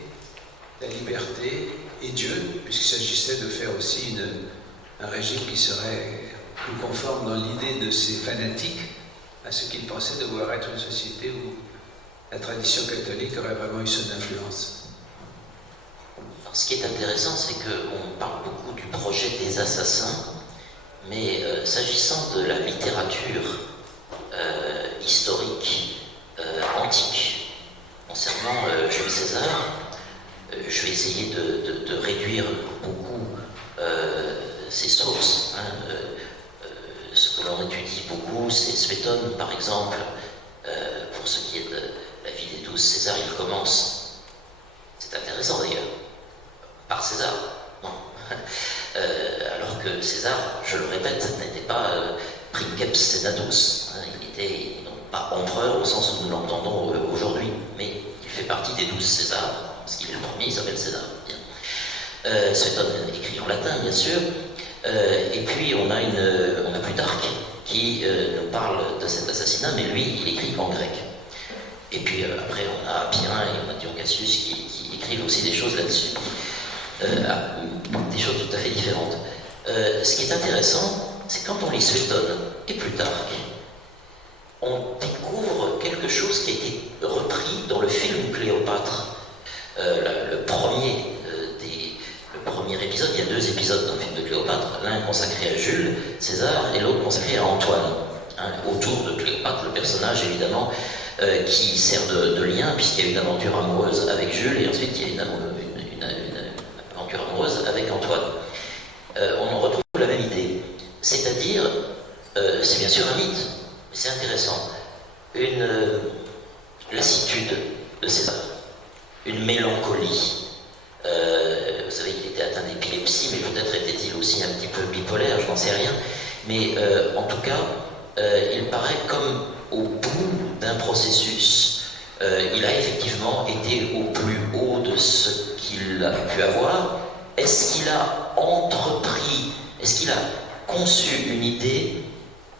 et Dieu, puisqu'il s'agissait de faire aussi un régime qui serait plus conforme dans l'idée de ces fanatiques à ce qu'ils pensaient devoir être une société où la tradition catholique aurait vraiment eu son influence. Alors, ce qui est intéressant, c'est qu'on parle beaucoup du projet des assassins, mais s'agissant de la littérature historique, antique, concernant Jules César, je vais essayer de réduire beaucoup ces sources. Ce que l'on étudie beaucoup, c'est Suétone, par exemple. Pour ce qui est de la vie des 12 Césars, il commence, c'est intéressant d'ailleurs, par César. Non. Alors que César, je le répète, n'était pas princeps senatus. Il était non pas empereur au sens où nous l'entendons aujourd'hui, mais il fait partie des 12 Césars, parce qu'il est le premier, il s'appelle César. Bien. Suétone écrit en latin, bien sûr. Et puis on a Plutarque qui nous parle de cet assassinat, mais lui, il écrit en grec. Et puis après, on a Appien et on a Dion Cassius qui écrivent aussi des choses là-dessus. Des choses tout à fait différentes. Ce qui est intéressant, c'est quand on lit Suétone et Plutarque, on découvre quelque chose qui a été repris dans le film Cléopâtre. Le premier épisode, il y a 2 épisodes dans le film de Cléopâtre, l'un consacré à Jules César et l'autre consacré à Antoine, autour de Cléopâtre, le personnage évidemment qui sert de lien puisqu'il y a une aventure amoureuse avec Jules et ensuite il y a une aventure amoureuse avec Antoine. On en retrouve la même idée, c'est-à-dire, c'est bien sûr un mythe, mais c'est intéressant, une lassitude de César, une mélancolie. Vous savez qu'il était atteint d'épilepsie, mais peut-être était-il aussi un petit peu bipolaire, je n'en sais rien. Mais en tout cas, il paraît comme au bout d'un processus. Il a effectivement été au plus haut de ce qu'il a pu avoir. Est-ce qu'il a entrepris, est-ce qu'il a conçu une idée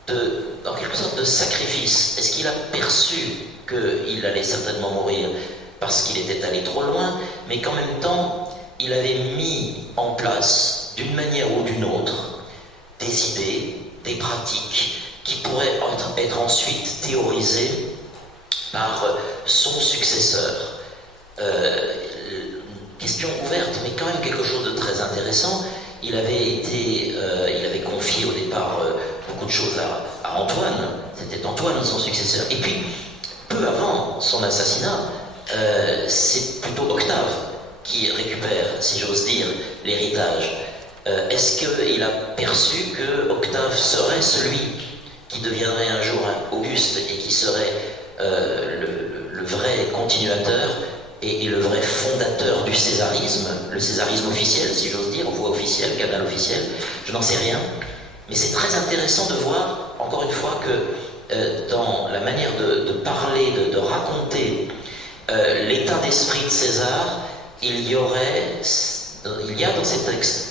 en quelque sorte de sacrifice? Est-ce qu'il a perçu qu'il allait certainement mourir parce qu'il était allé trop loin, mais qu'en même temps, il avait mis en place, d'une manière ou d'une autre, des idées, des pratiques qui pourraient être ensuite théorisées par son successeur. Question ouverte, mais quand même quelque chose de très intéressant. Il avait confié au départ beaucoup de choses à Antoine. C'était Antoine son successeur. Et puis, peu avant son assassinat, c'est plutôt Octave qui récupère, si j'ose dire, l'héritage. Est-ce qu'il a perçu que Octave serait celui qui deviendrait un jour Auguste et qui serait le vrai continuateur et le vrai fondateur du césarisme, le césarisme officiel, si j'ose dire, voix officielle, canal officiel, je n'en sais rien. Mais c'est très intéressant de voir, encore une fois, que dans la manière de parler, de raconter l'état d'esprit de César, il y a dans ces textes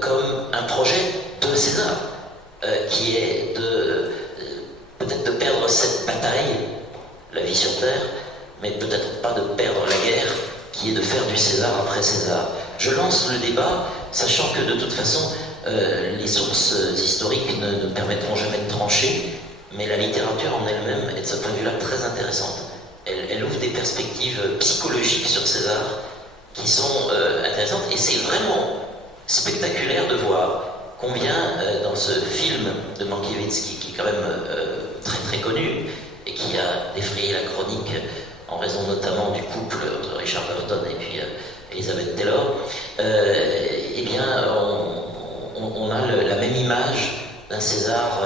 comme un projet de César, qui est peut-être de perdre cette bataille, la vie sur Terre, mais peut-être pas de perdre la guerre, qui est de faire du César après César. Je lance le débat, sachant que de toute façon, les sources historiques ne permettront jamais de trancher, mais la littérature en elle-même est de ce point de vue-là très intéressante. Elle ouvre des perspectives psychologiques sur César qui sont intéressantes, et c'est vraiment spectaculaire de voir combien dans ce film de Mankiewicz, qui est quand même très très connu, et qui a défrayé la chronique en raison notamment du couple entre Richard Burton et puis Elizabeth Taylor, eh bien on a la même image d'un César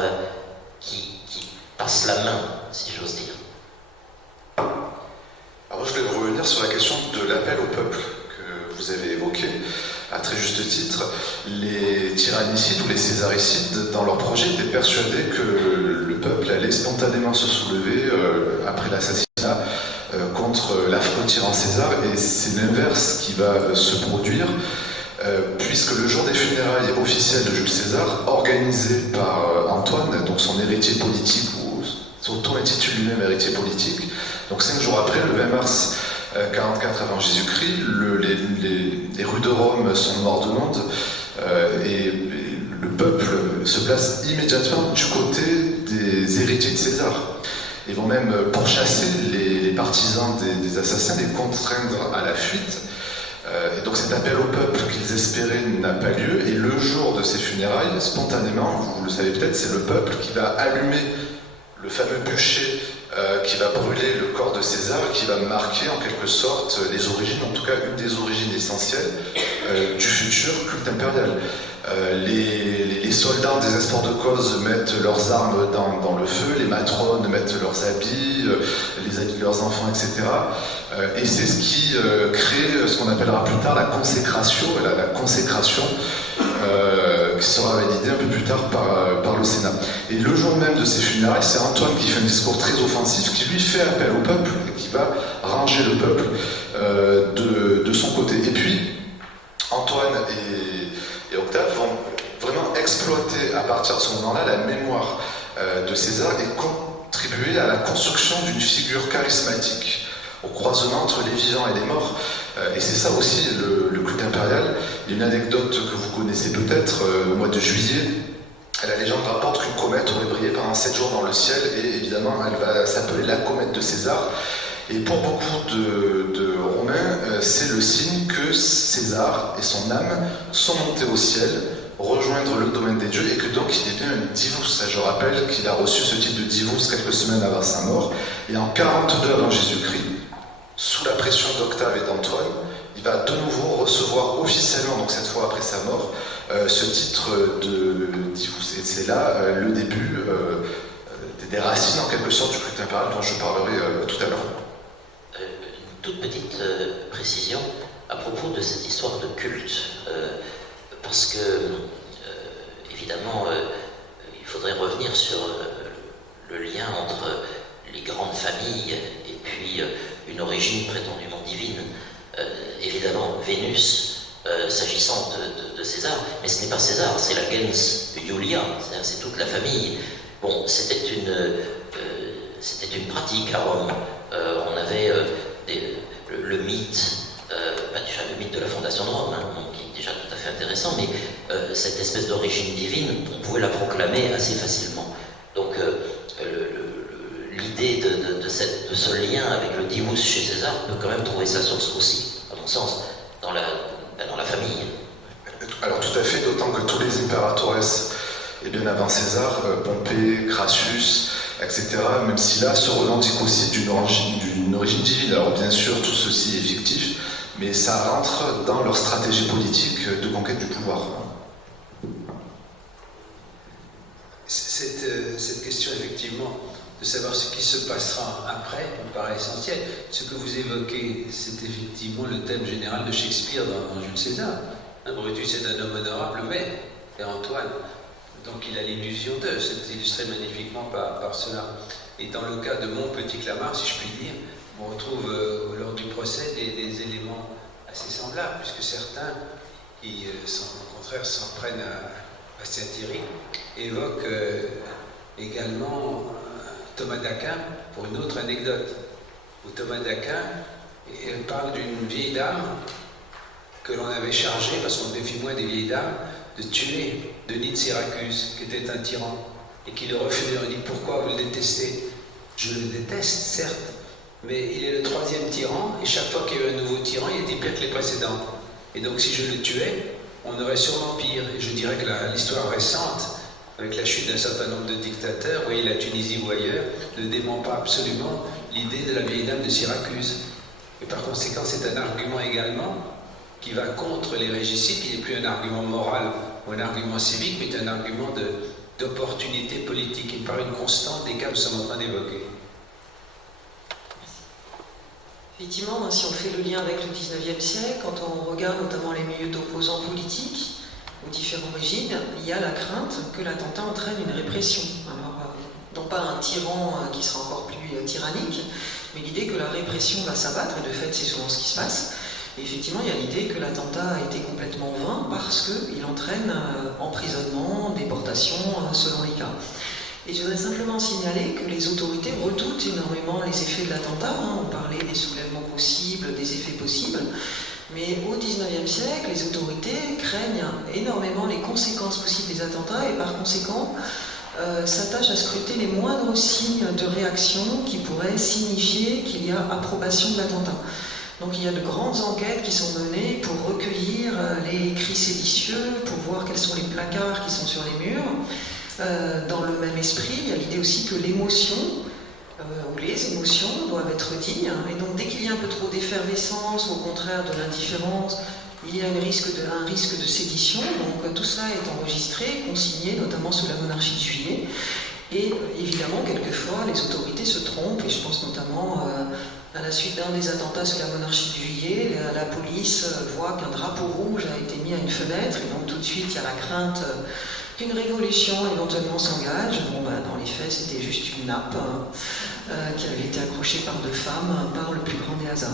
qui passe la main, si j'ose dire. Alors je voulais revenir sur la question de l'appel au peuple que vous avez évoqué à très juste titre. Les tyrannicides ou les césaricides, dans leur projet, étaient persuadés que le peuple allait spontanément se soulever après l'assassinat contre l'affreux tyran César, et c'est l'inverse qui va se produire, puisque le jour des funérailles officielles de Jules César, organisées par Antoine, donc son héritier politique, ou s'auto-intitule lui-même héritier politique, donc 5 jours après, le 20 mars 44 avant Jésus-Christ, les rues de Rome sont mortes de monde, et le peuple se place immédiatement du côté des héritiers de César. Ils vont même pourchasser les partisans des assassins, les contraindre à la fuite. Et donc cet appel au peuple qu'ils espéraient n'a pas lieu, et le jour de ces funérailles, spontanément, vous le savez peut-être, c'est le peuple qui va allumer le fameux bûcher qui va brûler le corps de César, qui va marquer en quelque sorte les origines, en tout cas une des origines essentielles du futur culte impérial. Les soldats en désespoir de cause mettent leurs armes dans le feu, les matrones mettent leurs habits, les habits de leurs enfants, etc. Et c'est ce qui crée ce qu'on appellera plus tard la consécration, la consécration qui sera validée un peu plus tard par le Sénat. Et le jour même de ces funérailles, c'est Antoine qui fait un discours très offensif, qui lui fait appel au peuple, et qui va ranger le peuple de son côté. Et puis, Antoine et Octave vont vraiment exploiter à partir de ce moment-là la mémoire de César et contribuer à la construction d'une figure charismatique au croisement entre les vivants et les morts. Et c'est ça aussi le culte impérial. Il y a une anecdote que vous connaissez peut-être, au mois de juillet, la légende rapporte qu'une comète aurait brillé pendant 7 jours dans le ciel et évidemment elle va s'appeler la comète de César. Et pour beaucoup de Romains, c'est le signe que César et son âme sont montés au ciel, rejoindre le domaine des dieux, et que donc il est bien un divus. Je rappelle qu'il a reçu ce titre de divus quelques semaines avant sa mort, et en 42 avant Jésus-Christ, sous la pression d'Octave et d'Antoine, il va de nouveau recevoir officiellement, donc cette fois après sa mort, ce titre de divus. Et c'est là le début des racines en quelque sorte du culte impérial dont je parlerai tout à l'heure. Une toute petite précision à propos de cette histoire de culte, parce que évidemment il faudrait revenir sur le lien entre les grandes familles et puis une origine prétendument divine. Évidemment Vénus, s'agissant de César, mais ce n'est pas César, c'est la gens Iulia, c'est toute la famille. Bon, c'était une pratique à Rome. On avait le mythe, déjà le mythe de la fondation de Rome, hein, qui est déjà tout à fait intéressant, mais cette espèce d'origine divine, on pouvait la proclamer assez facilement. Donc l'idée de ce lien avec le divus chez César peut quand même trouver sa source aussi, à mon sens, dans la famille. Alors tout à fait, d'autant que tous les impératores, et bien avant César, Pompée, Crassus, etc., même si là se revendiquent aussi d'une origine divine. Alors bien sûr, tout ceci est fictif, mais ça rentre dans leur stratégie politique de conquête du pouvoir. Cette question, effectivement, de savoir ce qui se passera après, me paraît essentiel. Ce que vous évoquez, c'est effectivement le thème général de Shakespeare dans Jules César. Brutus est un homme honorable, mais, et Antoine, donc il a l'illusion d'eux, c'est illustré magnifiquement par cela. Et dans le cas de Mon Petit Clamart, si je puis dire, on retrouve lors du procès des éléments assez semblables, puisque certains qui, au contraire, s'en prennent à Saint-Thierry, évoquent également Thomas d'Aquin pour une autre anecdote, où Thomas d'Aquin parle d'une vieille dame que l'on avait chargée, parce qu'on défie moins des vieilles dames, de tuer Denis de Syracuse, qui était un tyran, et qui le refusait. On dit « Pourquoi vous le détestez ?» Je le déteste, certes, mais il est le 3e tyran, et chaque fois qu'il y a eu un nouveau tyran, il était pire que les précédents. Et donc si je le tuais, on aurait sûrement pire. Et je dirais que l'histoire récente, avec la chute d'un certain nombre de dictateurs, vous voyez la Tunisie ou ailleurs, ne dément pas absolument l'idée de la vieille dame de Syracuse. Et par conséquent, c'est un argument également qui va contre les régicides, qui n'est plus un argument moral ou un argument civique, mais un argument d'opportunité politique. Il paraît une constante des cas que nous sommes en train d'évoquer. Effectivement, si on fait le lien avec le 19e siècle, quand on regarde notamment les milieux d'opposants politiques aux différents régimes, il y a la crainte que l'attentat entraîne une répression. Alors, non pas un tyran qui sera encore plus tyrannique, mais l'idée que la répression va s'abattre, et de fait c'est souvent ce qui se passe. Et effectivement, il y a l'idée que l'attentat a été complètement vain parce qu'il entraîne emprisonnement, déportation, selon les cas. Et je voudrais simplement signaler que les autorités redoutent énormément les effets de l'attentat. On parlait des soulèvements possibles, des effets possibles. Mais au XIXe siècle, les autorités craignent énormément les conséquences possibles des attentats et par conséquent s'attachent à scruter les moindres signes de réaction qui pourraient signifier qu'il y a approbation de l'attentat. Donc il y a de grandes enquêtes qui sont menées pour recueillir les cris séditieux, pour voir quels sont les placards qui sont sur les murs. Dans le même esprit, il y a l'idée aussi que l'émotion, ou les émotions, doivent être dignes. Et donc dès qu'il y a un peu trop d'effervescence, au contraire de l'indifférence, il y a un risque de sédition. Donc tout cela est enregistré, consigné, notamment sous la monarchie de Juillet. Et évidemment, quelquefois, les autorités se trompent, et je pense notamment à la suite d'un des attentats sous la monarchie de Juillet, la police voit qu'un drapeau rouge a été mis à une fenêtre, et donc tout de suite, il y a la crainte qu'une révolution éventuellement s'engage. Bon, dans les faits, c'était juste une nappe qui avait été accrochée par 2 femmes par le plus grand des hasards.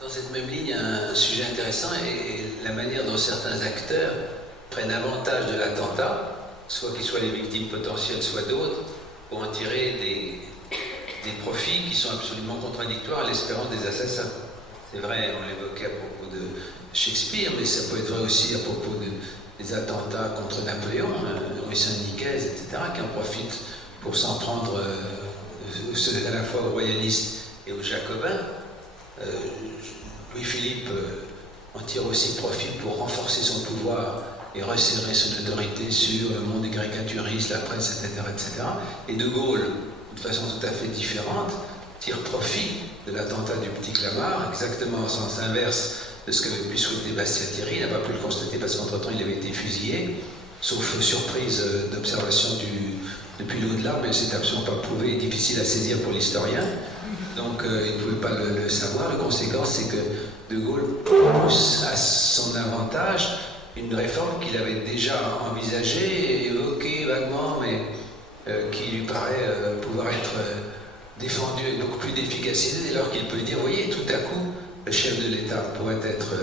Dans cette même ligne, un sujet intéressant est la manière dont certains acteurs prennent avantage de l'attentat, soit qu'ils soient les victimes potentielles, soit d'autres, pour en tirer des profits qui sont absolument contradictoires à l'espérance des assassins. C'est vrai, on l'évoquait à propos de Shakespeare, mais ça peut être vrai aussi à propos des attentats contre Napoléon, Louis Saint-Nicaise, etc., qui en profitent pour s'en prendre à la fois aux royalistes et aux jacobins. Louis-Philippe en tire aussi profit pour renforcer son pouvoir et resserrer son autorité sur le monde des caricaturistes, la presse, etc., etc. Et De Gaulle, de façon tout à fait différente, tire profit de l'attentat du petit Clamart, exactement en sens inverse de ce qu'avait pu souhaiter Bastien-Thierry. Il n'a pas pu le constater parce qu'entre-temps il avait été fusillé, sauf surprise d'observation depuis l'au-delà, mais c'est absolument pas prouvé et difficile à saisir pour l'historien. Donc il ne pouvait pas le savoir. La conséquence, c'est que De Gaulle pousse à son avantage une réforme qu'il avait déjà envisagée, évoquée vaguement, mais qui lui paraît pouvoir être défendue avec beaucoup plus d'efficacité, dès lors qu'il peut dire, vous voyez, tout à coup, le chef de l'État pourrait être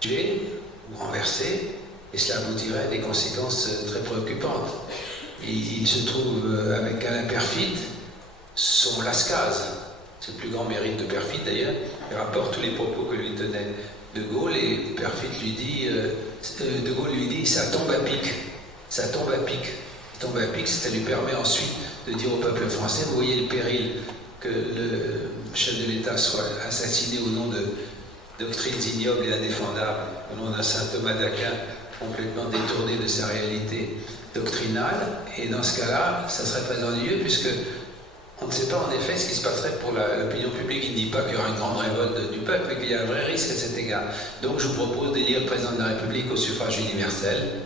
tué ou renversé, et cela aboutirait à des conséquences très préoccupantes. Il se trouve avec Alain Perfit, son Lascaz, c'est le plus grand mérite de Perfit d'ailleurs, il rapporte tous les propos que lui tenait De Gaulle, et Perfit lui dit, De Gaulle lui dit, ça tombe à pic, ça tombe à pic, ça tombe à pic, ça lui permet ensuite de dire au peuple français, vous voyez le péril que le chef de l'État soit assassiné au nom de doctrines ignobles et indéfendables, au nom d'un saint Thomas d'Aquin complètement détourné de sa réalité doctrinale, et dans ce cas-là, ça serait très ennuyeux, puisque on ne sait pas en effet ce qui se passerait pour l'opinion publique. Il ne dit pas qu'il y aura une grande révolte du peuple, mais qu'il y a un vrai risque à cet égard. Donc je vous propose d'élire le président de la République au suffrage universel,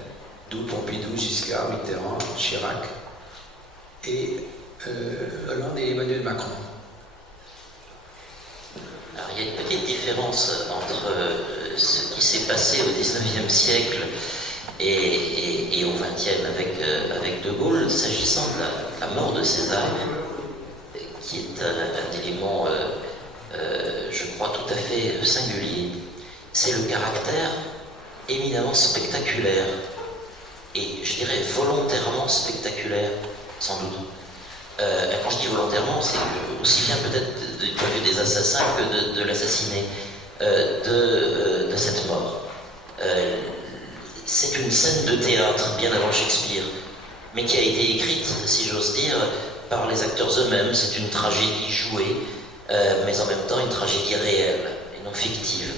d'où Pompidou, Giscard, Mitterrand, Chirac, et Hollande et Emmanuel Macron. Alors, il y a une petite différence entre ce qui s'est passé au XIXe siècle et au XXe avec De Gaulle, s'agissant de la mort de César, qui est un élément, je crois, tout à fait singulier. C'est le caractère éminemment spectaculaire, et je dirais volontairement spectaculaire, sans doute. Quand je dis volontairement, c'est aussi bien peut-être du point de vue des assassins que de l'assassiné de cette mort. C'est une scène de théâtre bien avant Shakespeare, mais qui a été écrite, si j'ose dire, par les acteurs eux-mêmes. C'est une tragédie jouée, mais en même temps une tragédie réelle et non fictive.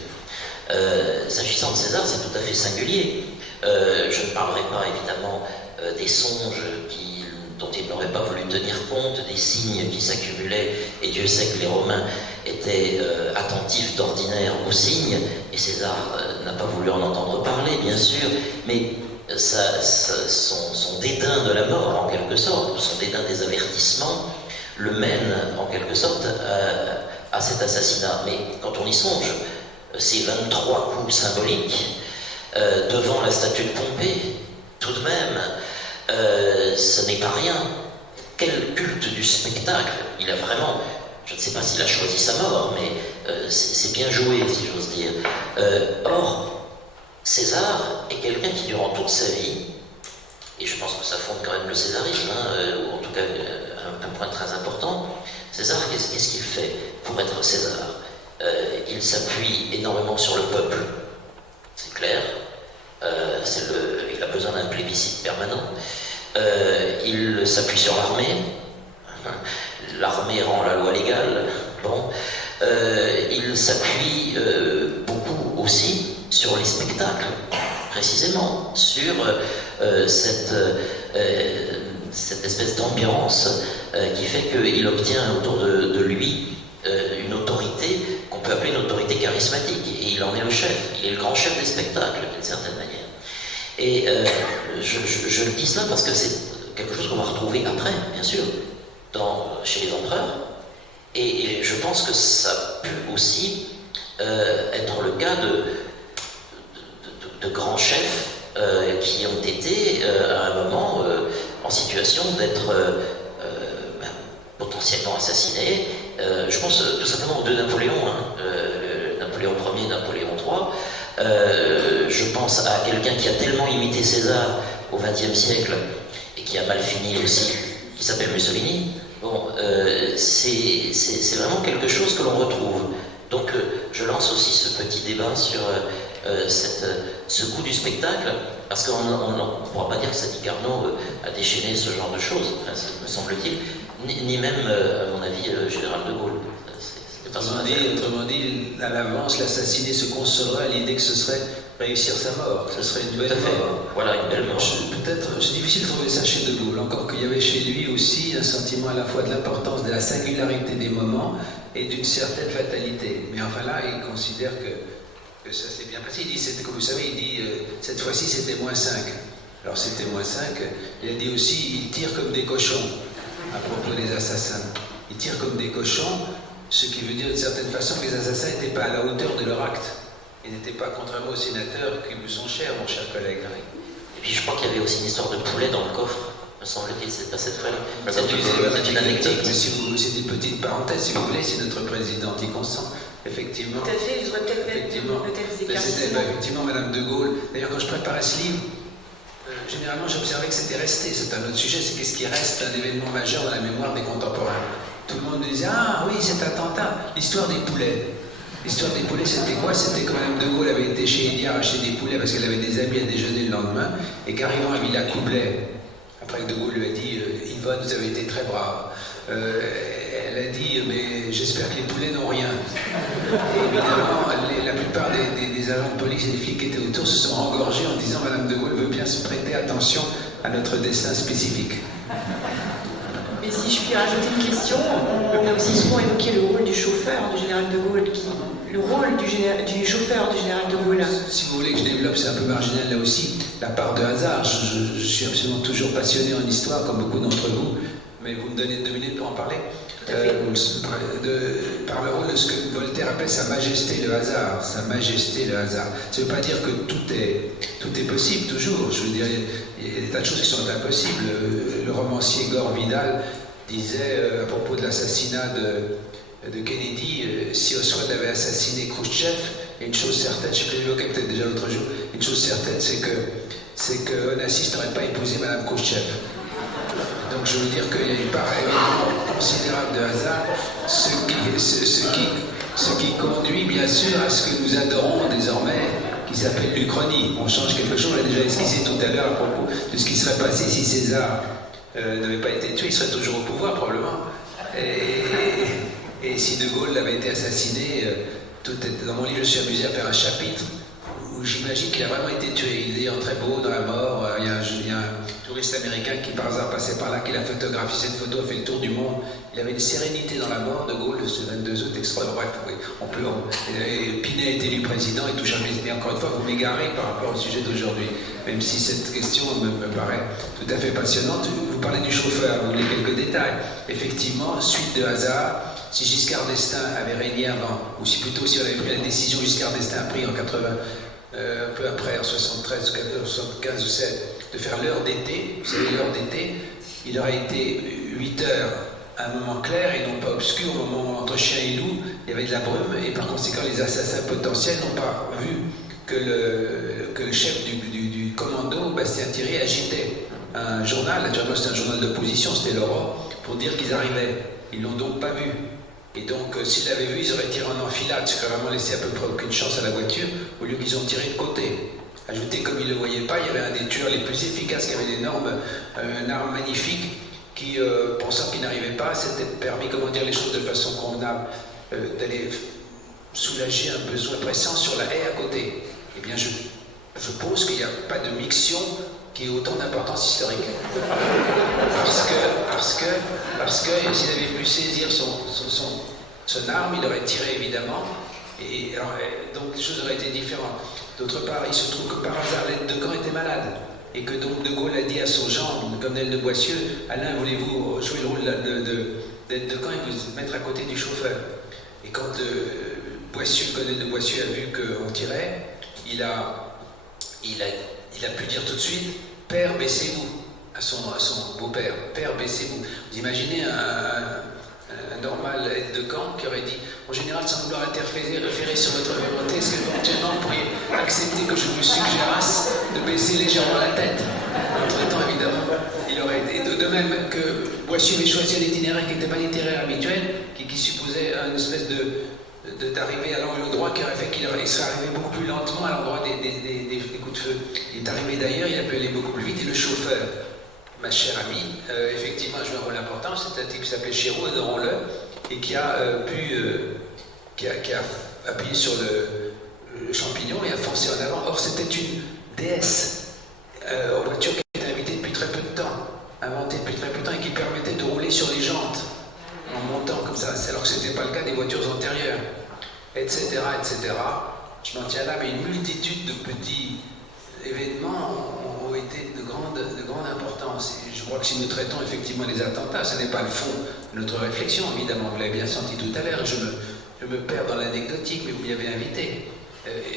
S'agissant de César, c'est tout à fait singulier. Je ne parlerai pas évidemment des songes dont il n'aurait pas voulu tenir compte, des signes qui s'accumulaient, et Dieu sait que les Romains étaient attentifs d'ordinaire aux signes, et César n'a pas voulu en entendre parler, bien sûr, mais son dédain de la mort, en quelque sorte, son dédain des avertissements, le mène, en quelque sorte, à cet assassinat. Mais quand on y songe, ces 23 coups symboliques devant la statue de Pompée, tout de même, ce n'est pas rien. Quel culte du spectacle! Il a vraiment, je ne sais pas s'il a choisi sa mort, mais c'est bien joué, si j'ose dire. Or, César est quelqu'un qui, durant toute sa vie, et je pense que ça fonde quand même le césarisme, ou en tout cas un point très important, César, qu'est-ce qu'il fait pour être César? Il s'appuie énormément sur le peuple, c'est clair. Il a besoin d'un plébiscite permanent. Il s'appuie sur l'armée. L'armée rend la loi légale. Bon. Il s'appuie beaucoup aussi sur les spectacles, précisément, sur cette espèce d'ambiance qui fait qu'il obtient autour de lui une autorité qu'on peut appeler une autorité charismatique, et il en est le chef, il est le grand chef des spectacles d'une certaine manière. Et je le dis cela parce que c'est quelque chose qu'on va retrouver après, bien sûr, chez les empereurs, et je pense que ça peut aussi être le cas de grands chefs qui ont été à un moment en situation d'être potentiellement assassinés. Je pense tout simplement aux deux Napoléons, Napoléon Ier, Napoléon III. Je pense à quelqu'un qui a tellement imité César au XXe siècle et qui a mal fini aussi, qui s'appelle Mussolini. Bon, c'est vraiment quelque chose que l'on retrouve. Donc je lance aussi ce petit débat sur ce goût du spectacle, parce qu'on ne pourra pas dire que Sadi Carnot a déchaîné ce genre de choses, enfin, me semble-t-il, ni même, à mon avis, Général de Gaulle. Autrement dit, à l'avance, l'assassiné se consolerait à l'idée que ce serait réussir sa mort, ce serait une belle mort. Voilà, une belle mort. C'est difficile de trouver ça chez De Gaulle, encore qu'il y avait chez lui aussi un sentiment à la fois de l'importance de la singularité des moments et d'une certaine fatalité. Mais enfin là, il considère que ça s'est bien passé. Il dit, comme vous savez, il dit, cette fois-ci c'était -5. Alors c'était -5, il a dit aussi, il tire comme des cochons, à propos des assassins. Ils tirent comme des cochons, ce qui veut dire d'une certaine façon que les assassins n'étaient pas à la hauteur de leur acte. Ils n'étaient pas, contrairement aux sénateurs qui vous sont chers, mon cher collègue. Et puis je crois qu'il y avait aussi une histoire de poulet dans le coffre, me semble-t-il, c'est pas cette fois-là. C'est une anecdote, mais c'est une petite parenthèse, si vous voulez, c'est notre président qui consent, effectivement. Tout à fait, je voudrais peut-être mettre le texte d'éclaircissement. Effectivement, Madame de Gaulle. D'ailleurs, quand je préparais ce livre, généralement j'observais que c'était resté. C'est un autre sujet, c'est qu'est-ce qui reste d'un événement majeur dans la mémoire des contemporains. Tout le monde disait, ah oui, cet attentat, l'histoire des poulets. L'histoire des poulets, c'était quoi? C'était quand Mme de Gaulle avait été chez Éliard acheter des poulets parce qu'elle avait des amis à déjeuner le lendemain, et qu'arrivant à Villa Coublet, après que de Gaulle lui a dit, Yvonne, vous avez été très brave. Elle a dit, mais j'espère que les poulets n'ont rien. Et évidemment, la plupart des agents de police et des flics qui étaient autour se sont engorgés en disant, Madame de Gaulle veut bien se prêter attention à notre destin spécifique. Et si je puis rajouter une question, on a aussi souvent évoqué le rôle du chauffeur du général de Gaulle, le rôle du chauffeur du général de Gaulle. Si vous voulez que je développe, c'est un peu marginal là aussi, la part de hasard. Je suis absolument toujours passionné en histoire, comme beaucoup d'entre vous, mais vous me donnez 2 minutes pour en parler. Par le rôle de ce que Voltaire appelle sa majesté le hasard. Sa majesté le hasard. Ça ne veut pas dire que tout est possible, toujours. Je veux dire, il y a des tas de choses qui sont impossibles. Le romancier Gore Vidal disait à propos de l'assassinat de Kennedy, si Oswald avait assassiné Khrouchtchev, il y a une chose certaine, je l'ai évoqué peut-être déjà l'autre jour, une chose certaine, c'est que Onassis n'aurait pas épousé Madame Khrouchtchev. Donc je veux dire qu'il y a une part évidemment considérable de hasard, ce qui conduit bien sûr à ce que nous adorons désormais, qui s'appelle l'Uchronie. On change quelque chose, on l'a déjà esquissé tout à l'heure à propos de ce qui serait passé si César n'avait pas été tué, il serait toujours au pouvoir probablement. Et si De Gaulle avait été assassiné, dans mon livre je suis amusé à faire un chapitre où j'imagine qu'il a vraiment été tué. Il est d'ailleurs très beau dans la mort. Il y a un touriste américain qui par hasard passait par là, qui l'a photographié. Cette photo a fait le tour du monde. Il avait une sérénité dans la mort, De Gaulle, ce 22 août extraordinaire. Bref, Pinet est élu président et tout jamais. Mais encore une fois, vous m'égarez par rapport au sujet d'aujourd'hui. Même si cette question me paraît tout à fait passionnante. Vous parlez du chauffeur, vous voulez quelques détails. Effectivement, suite de hasard, si Giscard d'Estaing avait régné avant, ou si plutôt si on avait pris la décision, Giscard d'Estaing a pris en 80, un peu après, en 73, 75 ou 7, de faire l'heure d'été. Vous savez, l'heure d'été, il aurait été 8 heures à un moment clair et non pas obscur, au moment entre chien et loup, il y avait de la brume, et par conséquent, les assassins potentiels n'ont pas vu que le chef du commando, Bastien Thierry, agitait un journal, naturellement c'était un journal d'opposition, c'était l'Aurore, pour dire qu'ils arrivaient. Ils l'ont donc pas vu. Et donc, s'ils l'avaient vu, ils auraient tiré en enfilade, ce qui aurait vraiment laissé à peu près aucune chance à la voiture, au lieu qu'ils ont tiré de côté. Ajouté, comme ils ne le voyaient pas, il y avait un des tueurs les plus efficaces, qui avait une arme magnifique, qui, pensant qu'il n'arrivait pas, s'était permis, comment dire les choses de façon convenable, d'aller soulager un besoin pressant sur la haie à côté. Eh bien, je pose qu'il n'y a pas de miction qui ait autant d'importance historique. Parce que s'il avait pu saisir son arme, il aurait tiré évidemment, et donc les choses auraient été différentes. D'autre part, il se trouve que par hasard, l'aide de camp était malade, et que donc De Gaulle a dit à son gendre, le colonel de Boissieu, Alain, voulez-vous jouer le rôle d'aide de camp et vous mettre à côté du chauffeur? Et quand Boissieu, le colonel de Boissieu a vu qu'on tirait, il a pu dire tout de suite, père, baissez-vous, à son beau-père, père, baissez-vous. Vous imaginez un un normal aide de camp qui aurait dit, en général, sans vouloir référer sur votre volonté, est-ce que éventuellement vous pourriez accepter que je vous suggérasse de baisser légèrement la tête? Entre-temps, évidemment, il aurait été. De même que Boissieu avait choisi un itinéraire qui n'était pas l'itinéraire habituel, qui supposait une espèce d'arrivée à l'angle droit qui aurait fait qu'il serait arrivé beaucoup plus lentement à l'endroit des coups de feu. Il est arrivé d'ailleurs, il a pu aller beaucoup plus vite, et le chauffeur, ma chère amie, effectivement, joue un rôle important. C'est un type qui s'appelle Chéreau, adorons-le, et qui a appuyé sur le champignon et a foncé en avant. Or, c'était une déesse en voiture qui était invitée depuis très peu de temps, inventée depuis très peu de temps, et qui permettait de rouler sur les jantes en montant comme ça, alors que ce n'était pas le cas des voitures antérieures, etc., etc. Je m'en tiens là, mais une multitude de petits événements ont été de grande importance. Et je crois que si nous traitons effectivement les attentats, ce n'est pas le fond de notre réflexion, évidemment, vous l'avez bien senti tout à l'heure, je me perds dans l'anecdotique, mais vous m'y avez invité.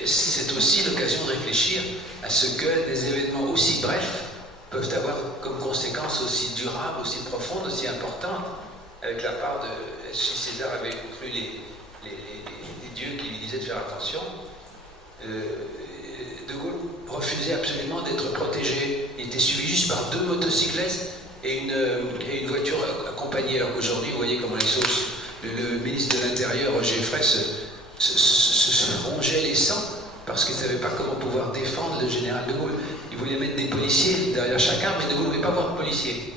C'est aussi l'occasion de réfléchir à ce que des événements aussi brefs peuvent avoir comme conséquence aussi durable, aussi profonde, aussi importante, avec la part de... Si César avait cru les dieux qui lui disaient de faire attention, De Gaulle refusait absolument d'être protégé. Il était suivi juste par 2 motocyclettes et une voiture accompagnée. Alors qu'aujourd'hui, vous voyez comment les choses... Le ministre de l'Intérieur, Roger Fraisse, se rongeait les sangs parce qu'il ne savait pas comment pouvoir défendre le général de Gaulle. Il voulait mettre des policiers derrière chaque arme, mais de Gaulle ne voulait pas voir de policiers.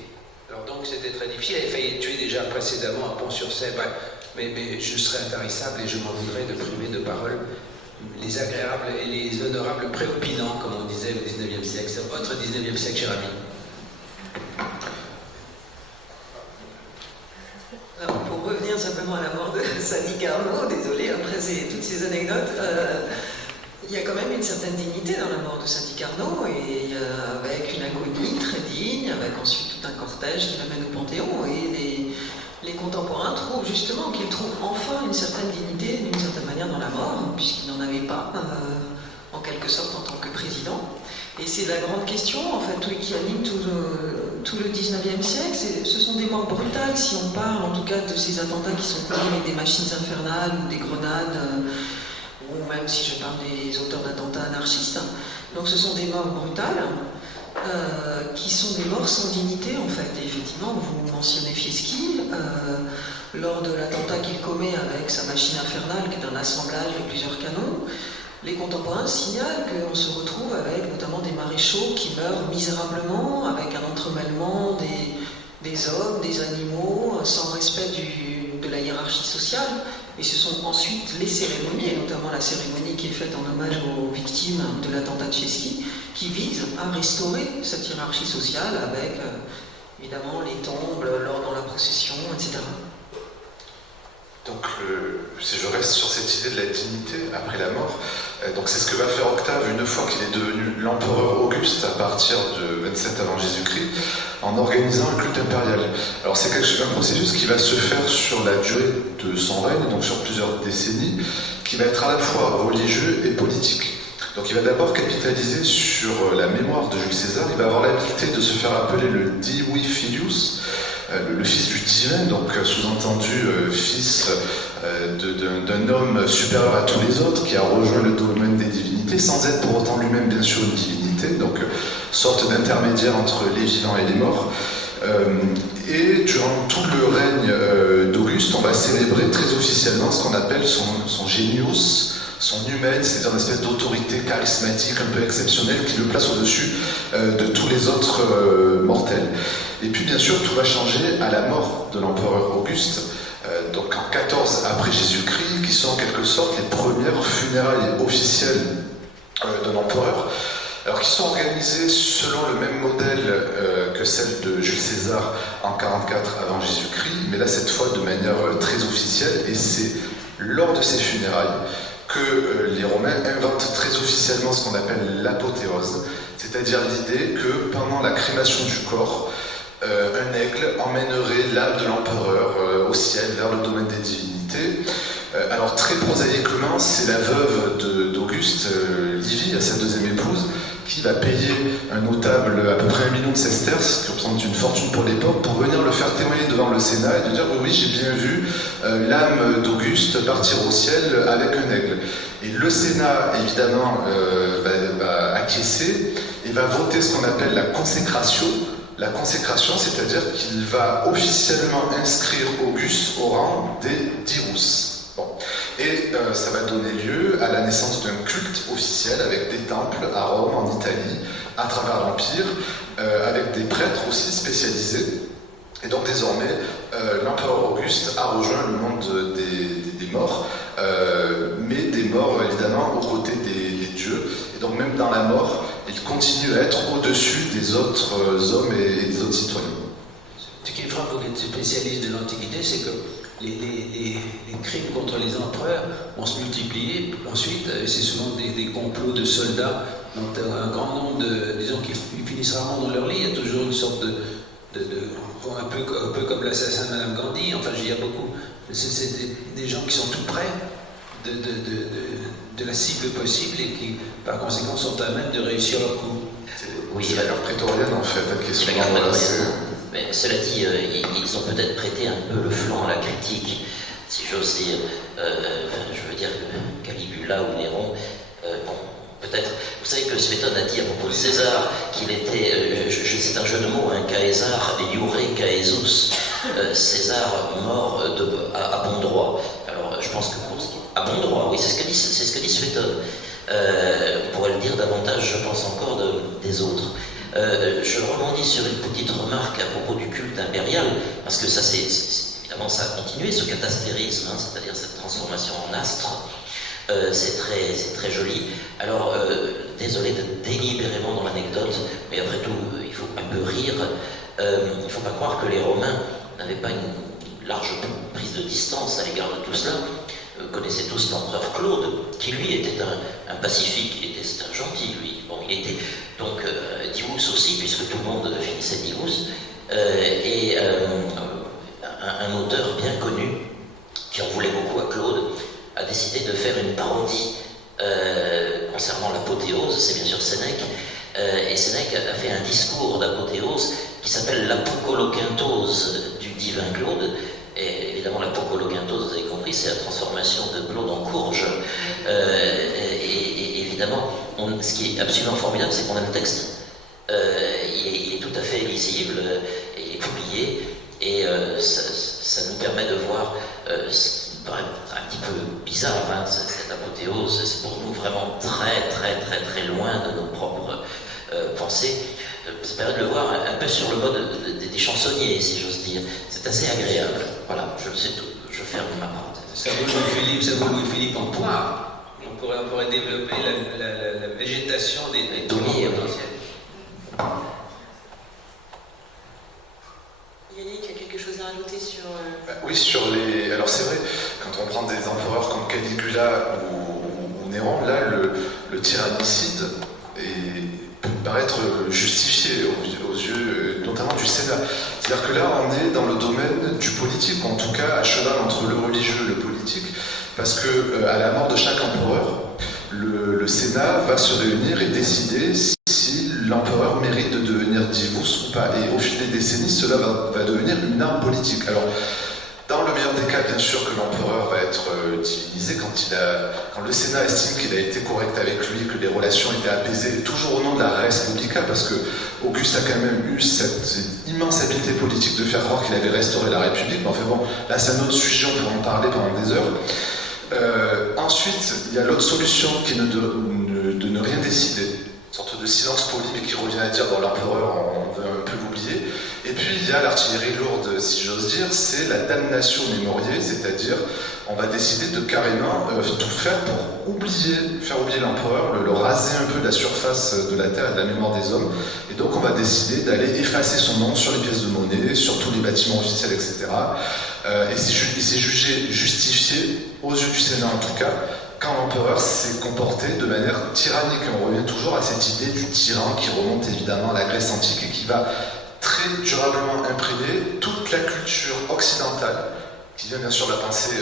Alors donc c'était très difficile. Il avait failli être tué déjà précédemment à Pont-sur-Seine. Mais je serais intarissable et je m'en voudrais de priver de parole les agréables et les honorables préopinants, comme on disait au XIXe siècle. C'est votre XIXe siècle, cher ami. Alors, pour revenir simplement à la mort de Sadi Carnot, désolé, après toutes ces anecdotes, il y a quand même une certaine dignité dans la mort de Sadi Carnot, et avec une agonie très digne, avec ensuite tout un cortège qui l'amène au Panthéon, et les contemporains trouvent justement qu'il trouve enfin une certaine dignité, d'une certaine manière, dans la mort, puisqu'il n'en avait pas, en quelque sorte, en tant que président. Et c'est la grande question, en fait, qui anime tout le 19e siècle. Ce sont des morts brutales, si on parle, en tout cas, de ces attentats qui sont commis avec des machines infernales ou des grenades, ou même si je parle des auteurs d'attentats anarchistes. Donc ce sont des morts brutales, qui sont des morts sans dignité, en fait. Et effectivement, vous mentionnez Fieschi, lors de l'attentat qu'il commet avec sa machine infernale, qui est un assemblage de plusieurs canons. Les contemporains signalent qu'on se retrouve avec notamment des maréchaux qui meurent misérablement, avec un entremêlement des hommes, des animaux, sans respect de la hiérarchie sociale. Et ce sont ensuite les cérémonies, et notamment la cérémonie qui est faite en hommage aux victimes de l'attentat de Fieschi, qui visent à restaurer cette hiérarchie sociale avec, évidemment, les tombes, l'ordre dans la procession, etc. Donc, si je reste sur cette idée de la dignité après la mort, donc c'est ce que va faire Octave une fois qu'il est devenu l'empereur Auguste à partir de 27 avant Jésus-Christ, en organisant un culte impérial. Alors c'est un processus qui va se faire sur la durée de son règne, donc sur plusieurs décennies, qui va être à la fois religieux et politique. Donc il va d'abord capitaliser sur la mémoire de Jules César, il va avoir l'habileté de se faire appeler le Divi Filius, le fils du divin, donc sous-entendu fils d'un homme supérieur à tous les autres, qui a rejoint le domaine des divinités, sans être pour autant lui-même bien sûr une divinité, donc sorte d'intermédiaire entre les vivants et les morts. Et durant tout le règne d'Auguste, on va célébrer très officiellement ce qu'on appelle son genius, son humaine, c'est-à-dire une espèce d'autorité charismatique un peu exceptionnelle qui le place au-dessus de tous les autres mortels. Et puis bien sûr, tout va changer à la mort de l'empereur Auguste, donc en 14 après Jésus-Christ, qui sont en quelque sorte les premières funérailles officielles de l'empereur, alors qui sont organisées selon le même modèle que celle de Jules César en 44 avant Jésus-Christ, mais là cette fois de manière très officielle, et c'est lors de ces funérailles que les Romains inventent très officiellement ce qu'on appelle l'apothéose, c'est-à-dire l'idée que pendant la crémation du corps, un aigle emmènerait l'âme de l'empereur au ciel, vers le domaine des divinités. Alors très prosaïquement, c'est la veuve d'Auguste, Livie, sa deuxième épouse, qui va payer un notable à peu près 1 million de sesterces, qui représente une fortune pour l'époque, pour venir le faire témoigner devant le Sénat et de dire oui, j'ai bien vu l'âme d'Auguste partir au ciel avec un aigle. Et le Sénat, évidemment, va acquiescer et va voter ce qu'on appelle la consécration. La consécration, c'est-à-dire qu'il va officiellement inscrire Auguste au rang des dirus. Bon. Et ça va donner lieu à la naissance d'un culte officiel avec des temples à Rome, en Italie, à travers l'Empire, avec des prêtres aussi spécialisés. Et donc désormais, l'empereur Auguste a rejoint le monde des morts, mais des morts évidemment aux côtés des dieux. Et donc même dans la mort, il continue à être au-dessus des autres hommes et des autres citoyens. Ce qui est frappant pour les spécialistes de l'Antiquité, c'est que les crimes contre les empereurs vont se multiplier. Ensuite, c'est souvent des complots de soldats. Donc un grand nombre disons qu'ils finissent rarement dans leur lit. Il y a toujours une sorte un peu comme l'assassin de Madame Gandhi. Enfin, il y a beaucoup. C'est des gens qui sont tout près de la cible possible et qui, par conséquent, sont à même de réussir leur coup. Oui, c'est la guerre prétorienne en fait, la question. Mais cela dit, ils ont peut-être prêté un peu le flanc à la critique, si j'ose dire. Je veux dire que Caligula ou Néron, bon, peut-être. Vous savez que Suétone a dit à propos de César qu'il était, c'est un jeu de mots, Caesar iure caesus. César mort à bon droit. Alors, je pense que à bon droit, oui, c'est ce que dit Suétone. On pourrait le dire davantage, je pense encore, des autres. Je rebondis sur une petite remarque à propos du culte impérial, parce que ça, évidemment, ça a continué, ce catastérisme, c'est-à-dire cette transformation en astre. C'est très joli. Alors, désolé d'être délibérément dans l'anecdote, mais après tout, il faut un peu rire. Il ne faut pas croire que les Romains n'avaient pas une large prise de distance à l'égard de tout cela. Vous connaissez tous l'empereur Claude, qui lui était un pacifique, il était un gentil, lui. Bon, il était donc Divus aussi, puisque tout le monde finissait Divus, et un auteur bien connu, qui en voulait beaucoup à Claude, a décidé de faire une parodie concernant l'apothéose, c'est bien sûr Sénèque, et Sénèque a fait un discours d'apothéose qui s'appelle l'apocoloquintose du divin Claude. Et évidemment, l'apocoloquintose, vous avez compris, c'est la transformation de Claude en courge. Et évidemment, ce qui est absolument formidable, c'est qu'on a le texte. Il est tout à fait lisible et publié, et ça nous permet de voir ce qui paraît un petit peu bizarre, cette apothéose. C'est pour nous vraiment très loin de nos propres pensées. Ça permet de le voir un peu sur le mode des chansonniers, si j'ose dire. C'est assez agréable. Voilà, je le sais tout. Je ferme ma parenthèse. Ça vaut Louis-Philippe en poire. On pourrait développer la végétation des Daumiers potentiels. Yannick, a quelque chose à rajouter sur... Oui, sur les... Alors c'est vrai, quand on prend des empereurs comme Caligula ou Néron, là, le tyrannicide peut paraître justifié aux yeux notamment du Sénat. C'est-à-dire que là, on est dans le domaine du politique, en tout cas à cheval entre le religieux et le politique, parce que à la mort de chaque empereur, le Sénat va se réunir et décider si l'empereur mérite de devenir divus ou pas. Et au fil des décennies, cela va devenir une arme politique. Alors, dans le meilleur des cas, bien sûr que l'empereur va être divinisé quand le Sénat estime qu'il a été correct avec lui, que les relations étaient apaisées, toujours au nom de la res publica, parce que Auguste a quand même eu cette immense habileté politique de faire croire qu'il avait restauré la République. Mais enfin bon, là c'est un autre sujet, on pourrait en parler pendant des heures. Ensuite, il y a l'autre solution qui est de ne rien décider, une sorte de silence poli, mais qui revient à dire dans l'empereur, on veut un peu l'oublier. Et puis il y a l'artillerie lourde, si j'ose dire, c'est la damnation mémoriée, c'est-à-dire on va décider de carrément tout faire pour faire oublier l'empereur, le raser un peu de la surface de la terre et de la mémoire des hommes. Et donc on va décider d'aller effacer son nom sur les pièces de monnaie, sur tous les bâtiments officiels, etc. Et c'est jugé justifié, aux yeux du Sénat en tout cas, quand l'empereur s'est comporté de manière tyrannique. Et on revient toujours à cette idée du tyran qui remonte évidemment à la Grèce antique et qui va très durablement imprégner toute la culture occidentale, qui vient bien sûr de la pensée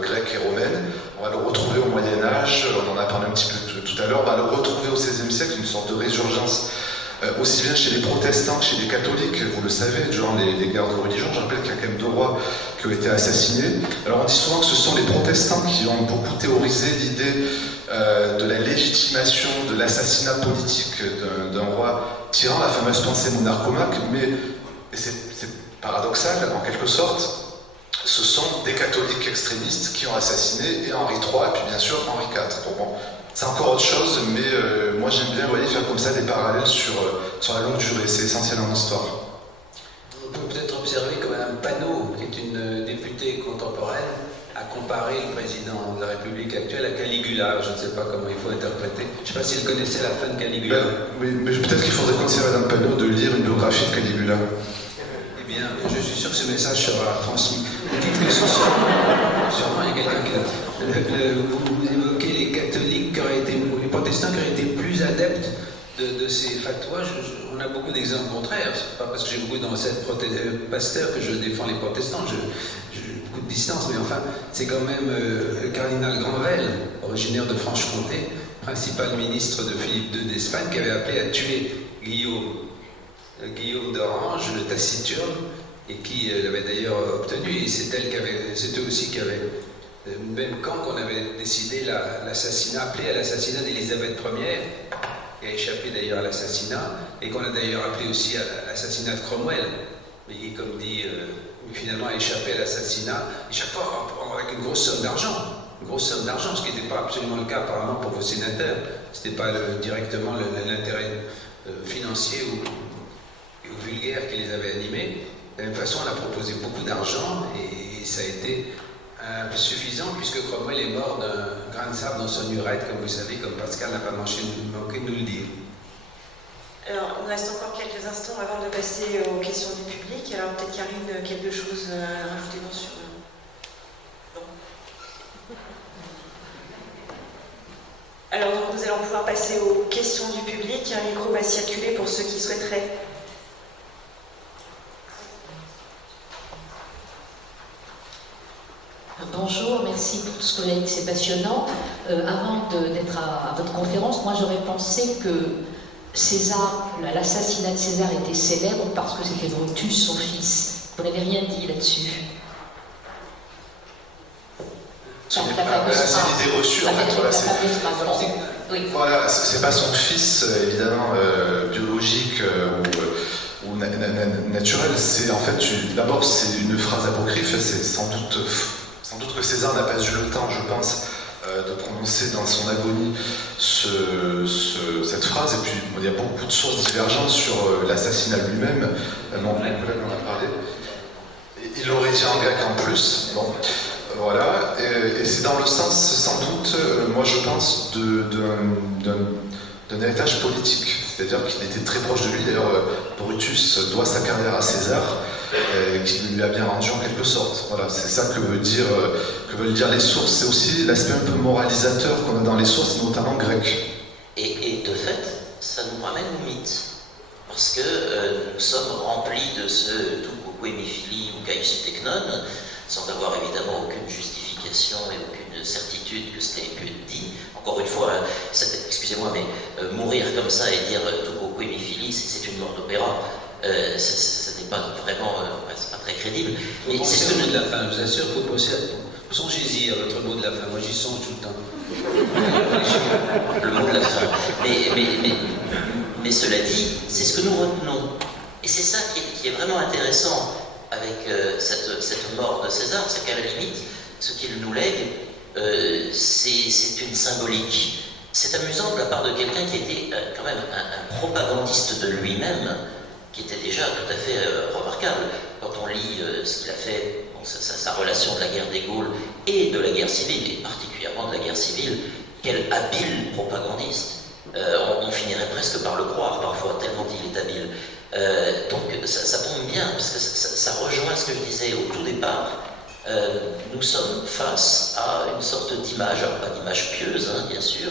grecque et romaine. On va le retrouver au Moyen-Âge, on en a parlé un petit peu tout à l'heure, on va le retrouver au XVIe siècle, une sorte de résurgence, aussi bien chez les protestants que chez les catholiques, vous le savez, durant les guerres de religion. Je rappelle qu'il y a quand même 2 rois qui ont été assassinés. Alors on dit souvent que ce sont les protestants qui ont beaucoup théorisé l'idée de la légitimation de l'assassinat politique d'un roi tyran, la fameuse pensée monarchomaque, mais c'est paradoxal en quelque sorte, ce sont des catholiques extrémistes qui ont assassiné et Henri III et puis bien sûr Henri IV. Bon, c'est encore autre chose, mais moi j'aime bien faire comme ça des parallèles sur la longue durée, c'est essentiel en histoire. On peut peut-être observer que Mme Panot, qui est une députée contemporaine, a comparé le président de la République actuelle à Caligula. Je ne sais pas comment il faut interpréter. Je ne sais pas si elle connaissait la fin de Caligula. Oui, mais peut-être qu'il faudrait conseiller à Mme Panot de lire une biographie de Caligula. Eh bien, je suis sûr que ce message sera transmis. Dites que sûrement il y a quelqu'un qui vous évoquez les catholiques qui auraient été, ou les protestants qui auraient été plus adeptes de ces fatwas. On a beaucoup d'exemples contraires. C'est pas parce que j'ai beaucoup d'ancêtres pasteurs que je défends les protestants. J'ai beaucoup de distance, mais enfin, c'est quand même le cardinal Granvelle, originaire de Franche-Comté, principal ministre de Philippe II d'Espagne, qui avait appelé à tuer Guillaume d'Orange, le taciturne, et qui l'avait d'ailleurs obtenu. Et c'est eux aussi qui avaient, même quand on avait décidé appelé à l'assassinat d'Élisabeth Ier, qui a échappé d'ailleurs à l'assassinat, et qu'on a d'ailleurs appelé aussi à l'assassinat de Cromwell, mais qui, comme dit, finalement a échappé à l'assassinat, et chaque fois avec une grosse somme d'argent. Une grosse somme d'argent, ce qui n'était pas absolument le cas apparemment pour vos sénateurs. Ce n'était pas directement l'intérêt financier ou vulgaire qui les avait animés. De la même façon, on a proposé beaucoup d'argent et ça a été un peu suffisant puisque Cromwell est mort d'un grain de sable dans son urètre, comme vous savez, comme Pascal n'a pas manqué de nous le dire. Alors, il nous reste encore quelques instants avant de passer aux questions du public. Alors, peut-être Karine, quelque chose à rajouter sur... Non. Alors, donc, nous allons pouvoir passer aux questions du public. Un micro va circuler pour ceux qui souhaiteraient. Bonjour, merci pour tout ce que vous avez dit, c'est passionnant. Avant d'être à votre conférence, moi j'aurais pensé que César, l'assassinat de César était célèbre parce que c'était Brutus, son fils. Vous n'avez rien dit là-dessus. C'est l'idée reçue en fait. Oui. Voilà, c'est pas son fils évidemment biologique ou naturel. C'est en fait d'abord c'est une phrase apocryphe. C'est sans doute que César n'a pas eu le temps, je pense, de prononcer dans son agonie cette phrase. Et puis il y a beaucoup de sources divergentes sur l'assassinat lui-même. Mon collègue en a parlé. Il l'aurait dit en grec en plus. Bon. Voilà, et c'est dans le sens, sans doute, moi je pense, d'un héritage politique. C'est-à-dire qu'il était très proche de lui. D'ailleurs, Brutus doit sa carrière à César, qui lui a bien rendu en quelque sorte. Voilà, c'est ça que veulent dire les sources. C'est aussi l'aspect un peu moralisateur qu'on a dans les sources, notamment grecques. Et de fait, ça nous ramène au mythe. Parce que nous sommes remplis de ce tout coucou hémiphilie ou Caius Technon, sans avoir évidemment aucune justification et aucune certitude que ce qui ait pu être dit. Encore une fois, excusez-moi, mais mourir comme ça et dire tout beaucoup hémiphilie, c'est une mort d'opéra. Ce n'est pas vraiment, c'est pas très crédible. Mais c'est ce que le mot de la fin, je vous assure, il faut penser à... Songez-y à votre mot de la fin, moi j'y songe tout le temps. Le mot de la fin. Mais cela dit, c'est ce que nous retenons. Et c'est ça qui est vraiment intéressant avec cette mort de César, c'est qu'à la limite, ce qu'il nous lègue, c'est une symbolique. C'est amusant de la part de quelqu'un qui était quand même un propagandiste de lui-même, qui était déjà tout à fait remarquable. Quand on lit ce qu'il a fait, sa relation de la guerre des Gaules et de la guerre civile, et particulièrement de la guerre civile, quel habile propagandiste. On finirait presque par le croire parfois, tellement il est habile. Donc ça tombe bien, parce que ça rejoint ce que je disais au tout départ. Nous sommes face à une sorte d'image, alors pas d'image pieuse, hein, bien sûr,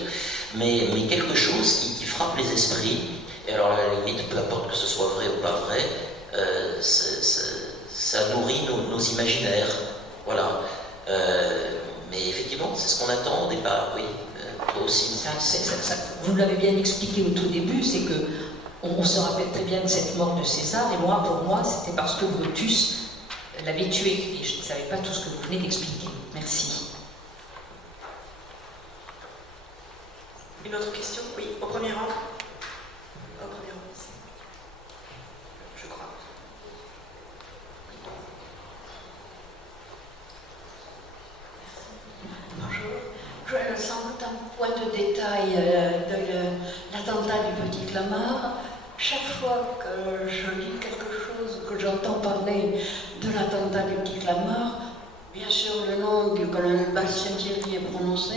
mais quelque chose qui frappe les esprits. Et alors à la limite, peu importe que ce soit vrai ou pas vrai, ça nourrit nos imaginaires. Voilà. Mais effectivement, c'est ce qu'on attend au départ, oui. aussi. Vous l'avez bien expliqué au tout début, c'est que on se rappelle très bien de cette mort de César, et moi, pour moi, c'était parce que Brutus l'avait tué, et je ne savais pas tout ce que vous venez d'expliquer. Merci. Une autre question? Oui, au premier rang. Au premier rang, je crois. Bonjour. Je sans doute un point de détail de l'attentat du Petit Clamart. Chaque fois que je lis quelque chose, que j'entends parler de l'attentat du Petit Clamart, bien sûr le nom du colonel Bastien Thierry est prononcé,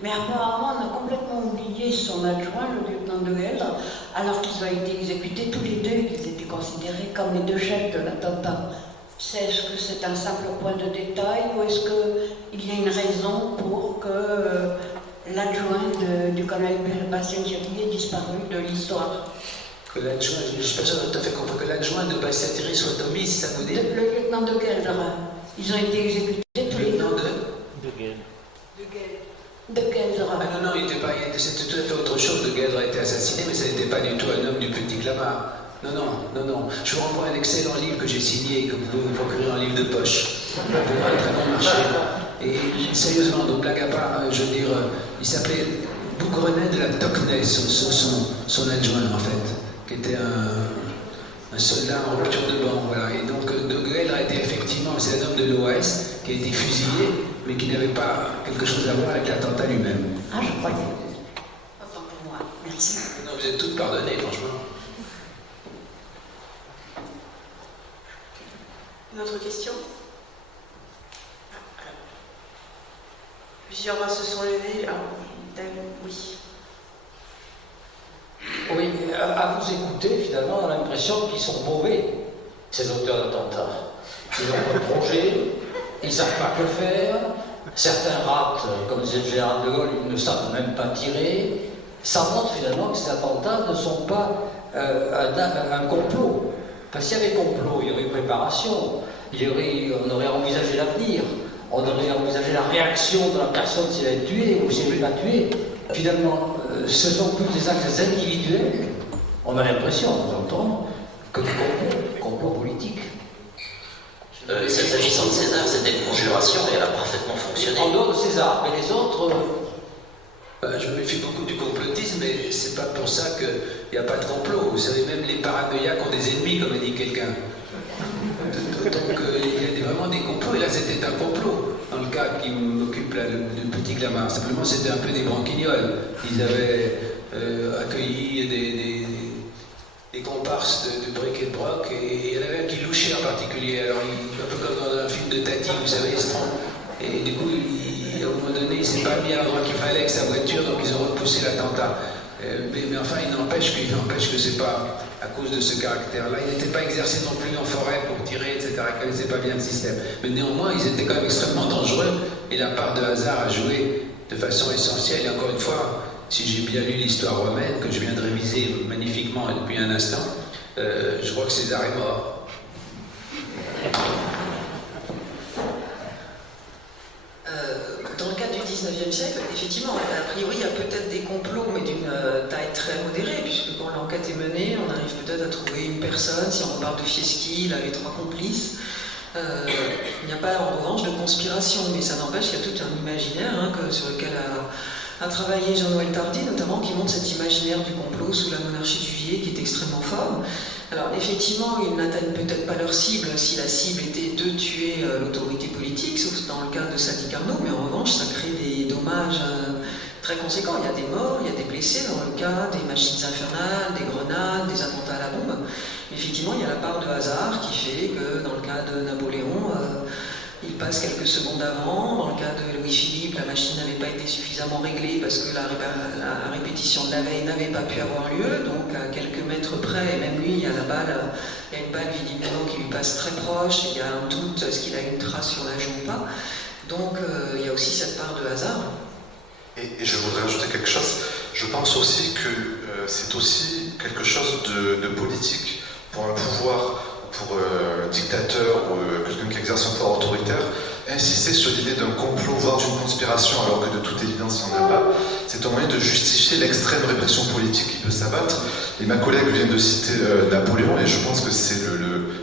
mais apparemment on a complètement oublié son adjoint, le lieutenant de Gueldre, alors qu'ils ont été exécutés tous les deux, ils étaient considérés comme les deux chefs de l'attentat. Est-ce que c'est un simple point de détail ou est-ce qu'il y a une raison pour que l'adjoint du colonel Bastien Thierry ait disparu de l'histoire? Que l'adjoint, je ne suis pas sûr de tout à fait compris, que l'adjoint de Bastien Thierry soit omis, si ça vous dit? Le lieutenant de Gueldre. Ils ont été exécutés tous les deux. De Gueldre. Ah non, il était pas, c'était tout à fait autre chose. De Gueldre a été assassiné, mais ça n'était pas du tout un homme du Petit Clamart. Non. Je vous renvoie un excellent livre que j'ai signé et que vous pouvez vous procurer en livre de poche pour un très bon marché. Et sérieusement, donc blague à part, je veux dire, il s'appelait Bougrenet de la Tocnay, son adjoint en fait, qui était un soldat en rupture de banc, voilà. Et donc de Gueldre a été effectivement, c'est un homme de l'OAS qui a été fusillé, mais qui n'avait pas quelque chose à voir avec l'attentat lui-même. Ah, je croyais. Autant pour moi. Merci. Non, vous êtes toutes pardonnées, franchement. Une autre question? Plusieurs mains se sont levées. Oui. Oui, à vous écouter, finalement, on a l'impression qu'ils sont mauvais, ces auteurs d'attentats. Ils n'ont pas de projet, ils ne savent pas que faire, certains ratent, comme disait le général de Gaulle, ils ne savent même pas tirer. Ça montre finalement que ces attentats ne sont pas un complot. Parce qu'il y avait complot, il y aurait préparation, on aurait envisagé l'avenir, on aurait envisagé la réaction de la personne s'il a été tué ou s'il n'est pas tué. Finalement, ce sont plus des actes individuels, on a l'impression, nous entendons, que des complots politiques. S'agissant de César, c'était une conjuration et elle a parfaitement fonctionné. En dehors de César, mais les autres... Je me méfie beaucoup du complotisme, mais c'est pas pour ça qu'il n'y a pas de complot. Vous savez, même les paranoïaques ont des ennemis, comme a dit quelqu'un. Donc il y a vraiment des complots, et là c'était un complot. Dans le cas qui m'occupe, le Petit Clamart, simplement c'était un peu des branquignoles. Ils avaient accueilli des comparses de bric et de broc, et il y en avait un qui louchait en particulier. Alors, un peu comme dans un film de Tati, vous savez, ils se trompent. Et du coup, à un moment donné, il ne s'est pas mis à l'endroit qu'il fallait avec sa voiture, donc ils ont repoussé l'attentat. Mais enfin, il n'empêche que c'est pas à cause de ce caractère-là. Il n'était pas exercé non plus en forêt pour tirer, etc. Il ne connaissait pas bien le système. Mais néanmoins, ils étaient quand même extrêmement dangereux, et la part de hasard a joué de façon essentielle. Et encore une fois, si j'ai bien lu l'histoire romaine, que je viens de réviser magnifiquement depuis un instant, je crois que César est mort. Dans le cadre du 19e siècle, effectivement, a priori, il y a peut-être des complots, mais d'une taille très modérée, puisque quand l'enquête est menée, on arrive peut-être à trouver une personne. Si on parle de Fieschi, il avait 3 complices. Il n'y a pas, en revanche, de conspiration, mais ça n'empêche qu'il y a tout un imaginaire sur lequel a travaillé Jean-Noël Tardy, notamment, qui montre cet imaginaire du complot sous la monarchie de Juillet, qui est extrêmement fort. Alors, effectivement, ils n'atteignent peut-être pas leur cible si la cible était de tuer l'autorité politique, sauf dans le cas de Sadi Carnot, mais en revanche, ça crée des dommages très conséquents. Il y a des morts, il y a des blessés dans le cas des machines infernales, des grenades, des attentats à la bombe. Mais effectivement, il y a la part de hasard qui fait que, dans le cas de Napoléon, il passe quelques secondes avant. Dans le cas de Louis-Philippe, la machine n'avait pas été suffisamment réglée parce que la répétition de la veille n'avait pas pu avoir lieu. Donc à quelques mètres près, et même lui, il y a une balle visiblement qui lui passe très proche. Il y a un doute, est-ce qu'il a une trace sur la joue ou pas. Donc il y a aussi cette part de hasard. Et je voudrais ajouter quelque chose. Je pense aussi que c'est aussi quelque chose de politique pour un pouvoir, pour un dictateur ou quelqu'un qui exerce un pouvoir autoritaire, insister sur l'idée d'un complot, voire d'une conspiration, alors que de toute évidence, il n'y en a pas. C'est un moyen de justifier l'extrême répression politique qui peut s'abattre. Et ma collègue vient de citer Napoléon, et je pense que c'est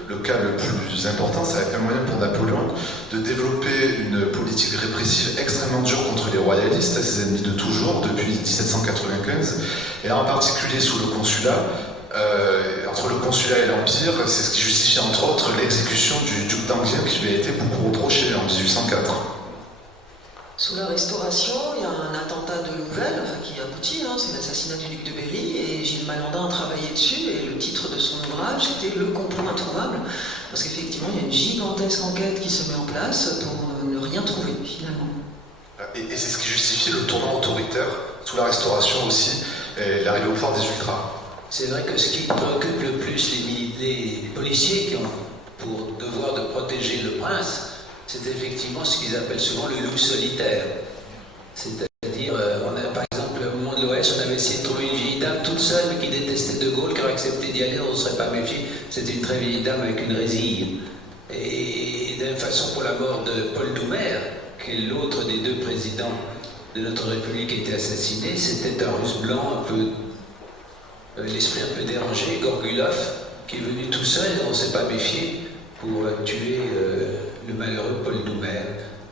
le cas le plus important. Ça a été un moyen pour Napoléon de développer une politique répressive extrêmement dure contre les royalistes, ses ennemis de toujours, depuis 1795, et en particulier sous le consulat. Entre le consulat et l'Empire, c'est ce qui justifie entre autres l'exécution du duc d'Enghien qui lui a été beaucoup reproché en 1804. Sous la Restauration, il y a un attentat de Louvel, qui aboutit, c'est l'assassinat du duc de Berry, et Gilles Malandin a travaillé dessus, et le titre de son ouvrage était « Le complot introuvable », parce qu'effectivement, il y a une gigantesque enquête qui se met en place pour ne rien trouver, finalement. Et c'est ce qui justifie le tournant autoritaire, sous la Restauration aussi, et l'arrivée au pouvoir des ultras. C'est vrai que ce qui préoccupe le plus les policiers qui ont pour devoir de protéger le prince, c'est effectivement ce qu'ils appellent souvent le loup solitaire. C'est-à-dire, par exemple, au moment de l'Ouest, on avait essayé de trouver une vieille dame toute seule, mais qui détestait De Gaulle, qui aurait accepté d'y aller, on ne serait pas méfié. C'était une très vieille dame avec une résille. Et de la même façon pour la mort de Paul Doumer, qui est l'autre des deux présidents de notre République qui a été assassiné, c'était un russe blanc, un peu l'esprit un peu dérangé, Gorgulov, qui est venu tout seul, on ne s'est pas méfié pour tuer le malheureux Paul Doumer.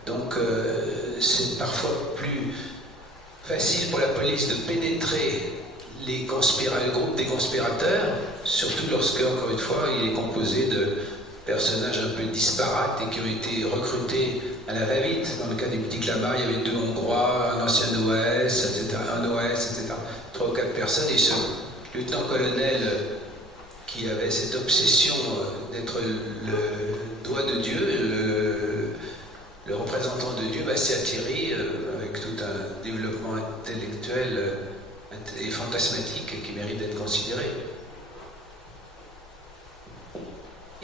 Donc c'est parfois plus facile pour la police de pénétrer le groupe des conspirateurs, surtout lorsque, encore une fois, il est composé de personnages un peu disparates et qui ont été recrutés à la va-vite. Dans le cas des petits Clamart, il y avait 2 Hongrois, un ancien OS, etc., un OS, etc., 3 ou 4 personnes, et ce lieutenant-colonel qui avait cette obsession d'être le doigt de Dieu, le représentant de Dieu, Bastia Thierry, avec tout un développement intellectuel et fantasmatique qui mérite d'être considéré.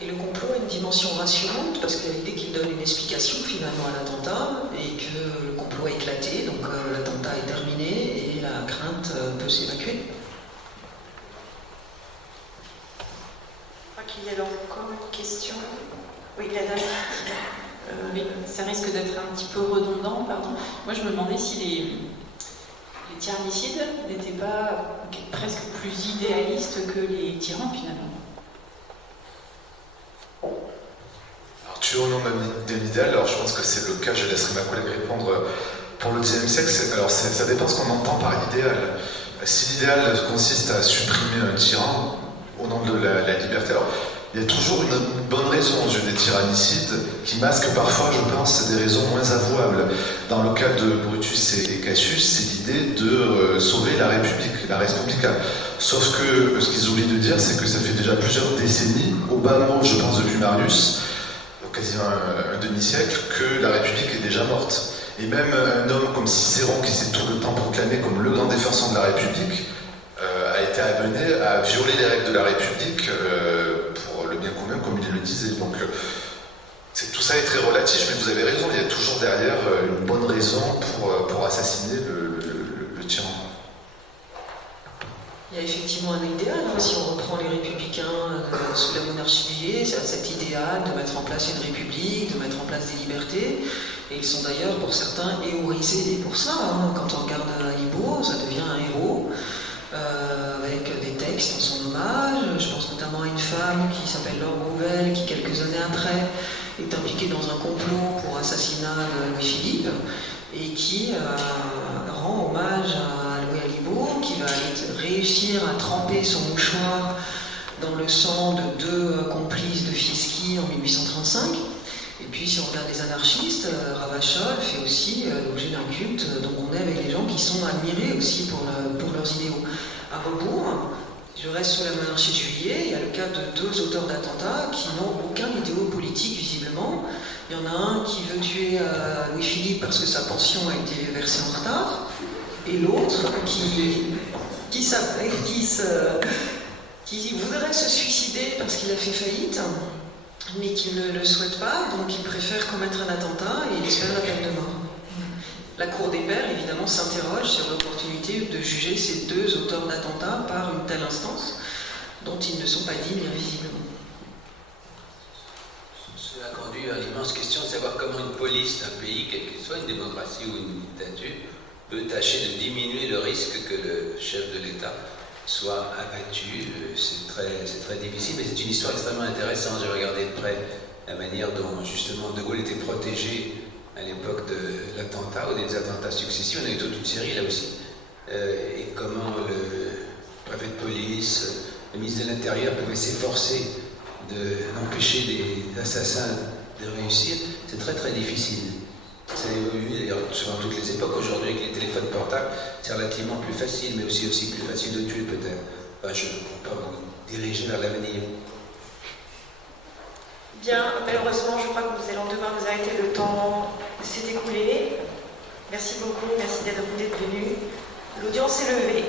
Et le complot a une dimension rassurante, parce qu'il y a l'idée qu'il donne une explication finalement à l'attentat, et que le complot a éclaté, donc l'attentat est terminé, et la crainte peut s'évacuer. Je crois qu'il y a encore une question. Oui, la dame. Oui, ça risque d'être un petit peu redondant, pardon. Moi, je me demandais si les tyrannicides n'étaient pas presque plus idéalistes que les tyrans, finalement. Alors, tuer au nom d'un idéal, alors je pense que c'est le cas, je laisserai ma collègue répondre. Pour le Xe siècle, ça dépend ce qu'on entend par idéal. Si l'idéal consiste à supprimer un tyran au nom de la liberté, alors il y a toujours une bonne raison aux yeux des tyrannicides qui masquent parfois, je pense, des raisons moins avouables. Dans le cas de Brutus et Cassius, c'est l'idée de sauver la République, la Res Publica. Sauf que ce qu'ils oublient de dire, c'est que ça fait déjà plusieurs décennies, au bas mot, je pense, depuis Marius, quasiment un demi-siècle, que la République est déjà morte. Et même un homme comme Cicéron, qui s'est tout le temps proclamé comme le grand défenseur de la République, a été amené à violer les règles de la République pour le bien commun, comme il le disait. Donc tout ça est très relatif, mais vous avez raison, il y a toujours derrière une bonne raison pour assassiner le tyran. Il y a effectivement un idéal, si on reprend les républicains sous la monarchie juillet, c'est cet idéal de mettre en place une république, de mettre en place des libertés, et ils sont d'ailleurs pour certains héroïsés pour ça. Quand on regarde Alibo, ça devient un héros, avec des textes en son hommage. Je pense notamment à une femme qui s'appelle Laure Rouvel, qui quelques années après est impliquée dans un complot pour assassinat de Louis-Philippe, et qui rend hommage à Louis Alibo, qui va réussir à tremper son mouchoir dans le sang de 2 complices de Fieschi en 1835. Et puis si on regarde les anarchistes, Ravachol fait aussi l'objet d'un culte, donc on est avec les gens qui sont admirés aussi pour leurs idéaux. À rebours, je reste sur la monarchie de juillet, il y a le cas de 2 auteurs d'attentats qui n'ont aucun idéal politique visiblement. Il y en a un qui veut tuer Louis-Philippe parce que sa pension a été versée en retard, et l'autre qui voudrait se suicider parce qu'il a fait faillite, mais qui ne le souhaite pas, donc il préfère commettre un attentat et il espère la peine de mort. La Cour des pairs, évidemment, s'interroge sur l'opportunité de juger ces 2 auteurs d'attentats par une telle instance dont ils ne sont pas dignes visiblement. Cela conduit à l'immense question de savoir comment une police d'un pays, quel qu'il soit, une démocratie ou une dictature, peut tâcher de diminuer le risque que le chef de l'État soit abattu. C'est très difficile, mais c'est une histoire extrêmement intéressante. J'ai regardé de près la manière dont justement De Gaulle était protégé à l'époque de l'attentat ou des attentats successifs. On a eu toute une série là aussi. Et comment le préfet de police, le ministre de l'Intérieur pouvait s'efforcer d'empêcher des assassins de réussir. C'est très difficile. Ça évolue d'ailleurs selon toutes les époques. Aujourd'hui, avec les téléphones portables, c'est relativement plus facile, mais aussi plus facile de tuer peut-être. Enfin, je ne peux pas vous diriger vers l'avenir. Bien, malheureusement, je crois que nous allons devoir nous arrêter. Le temps s'est écoulé. Merci beaucoup, merci d'être venus. L'audience est levée.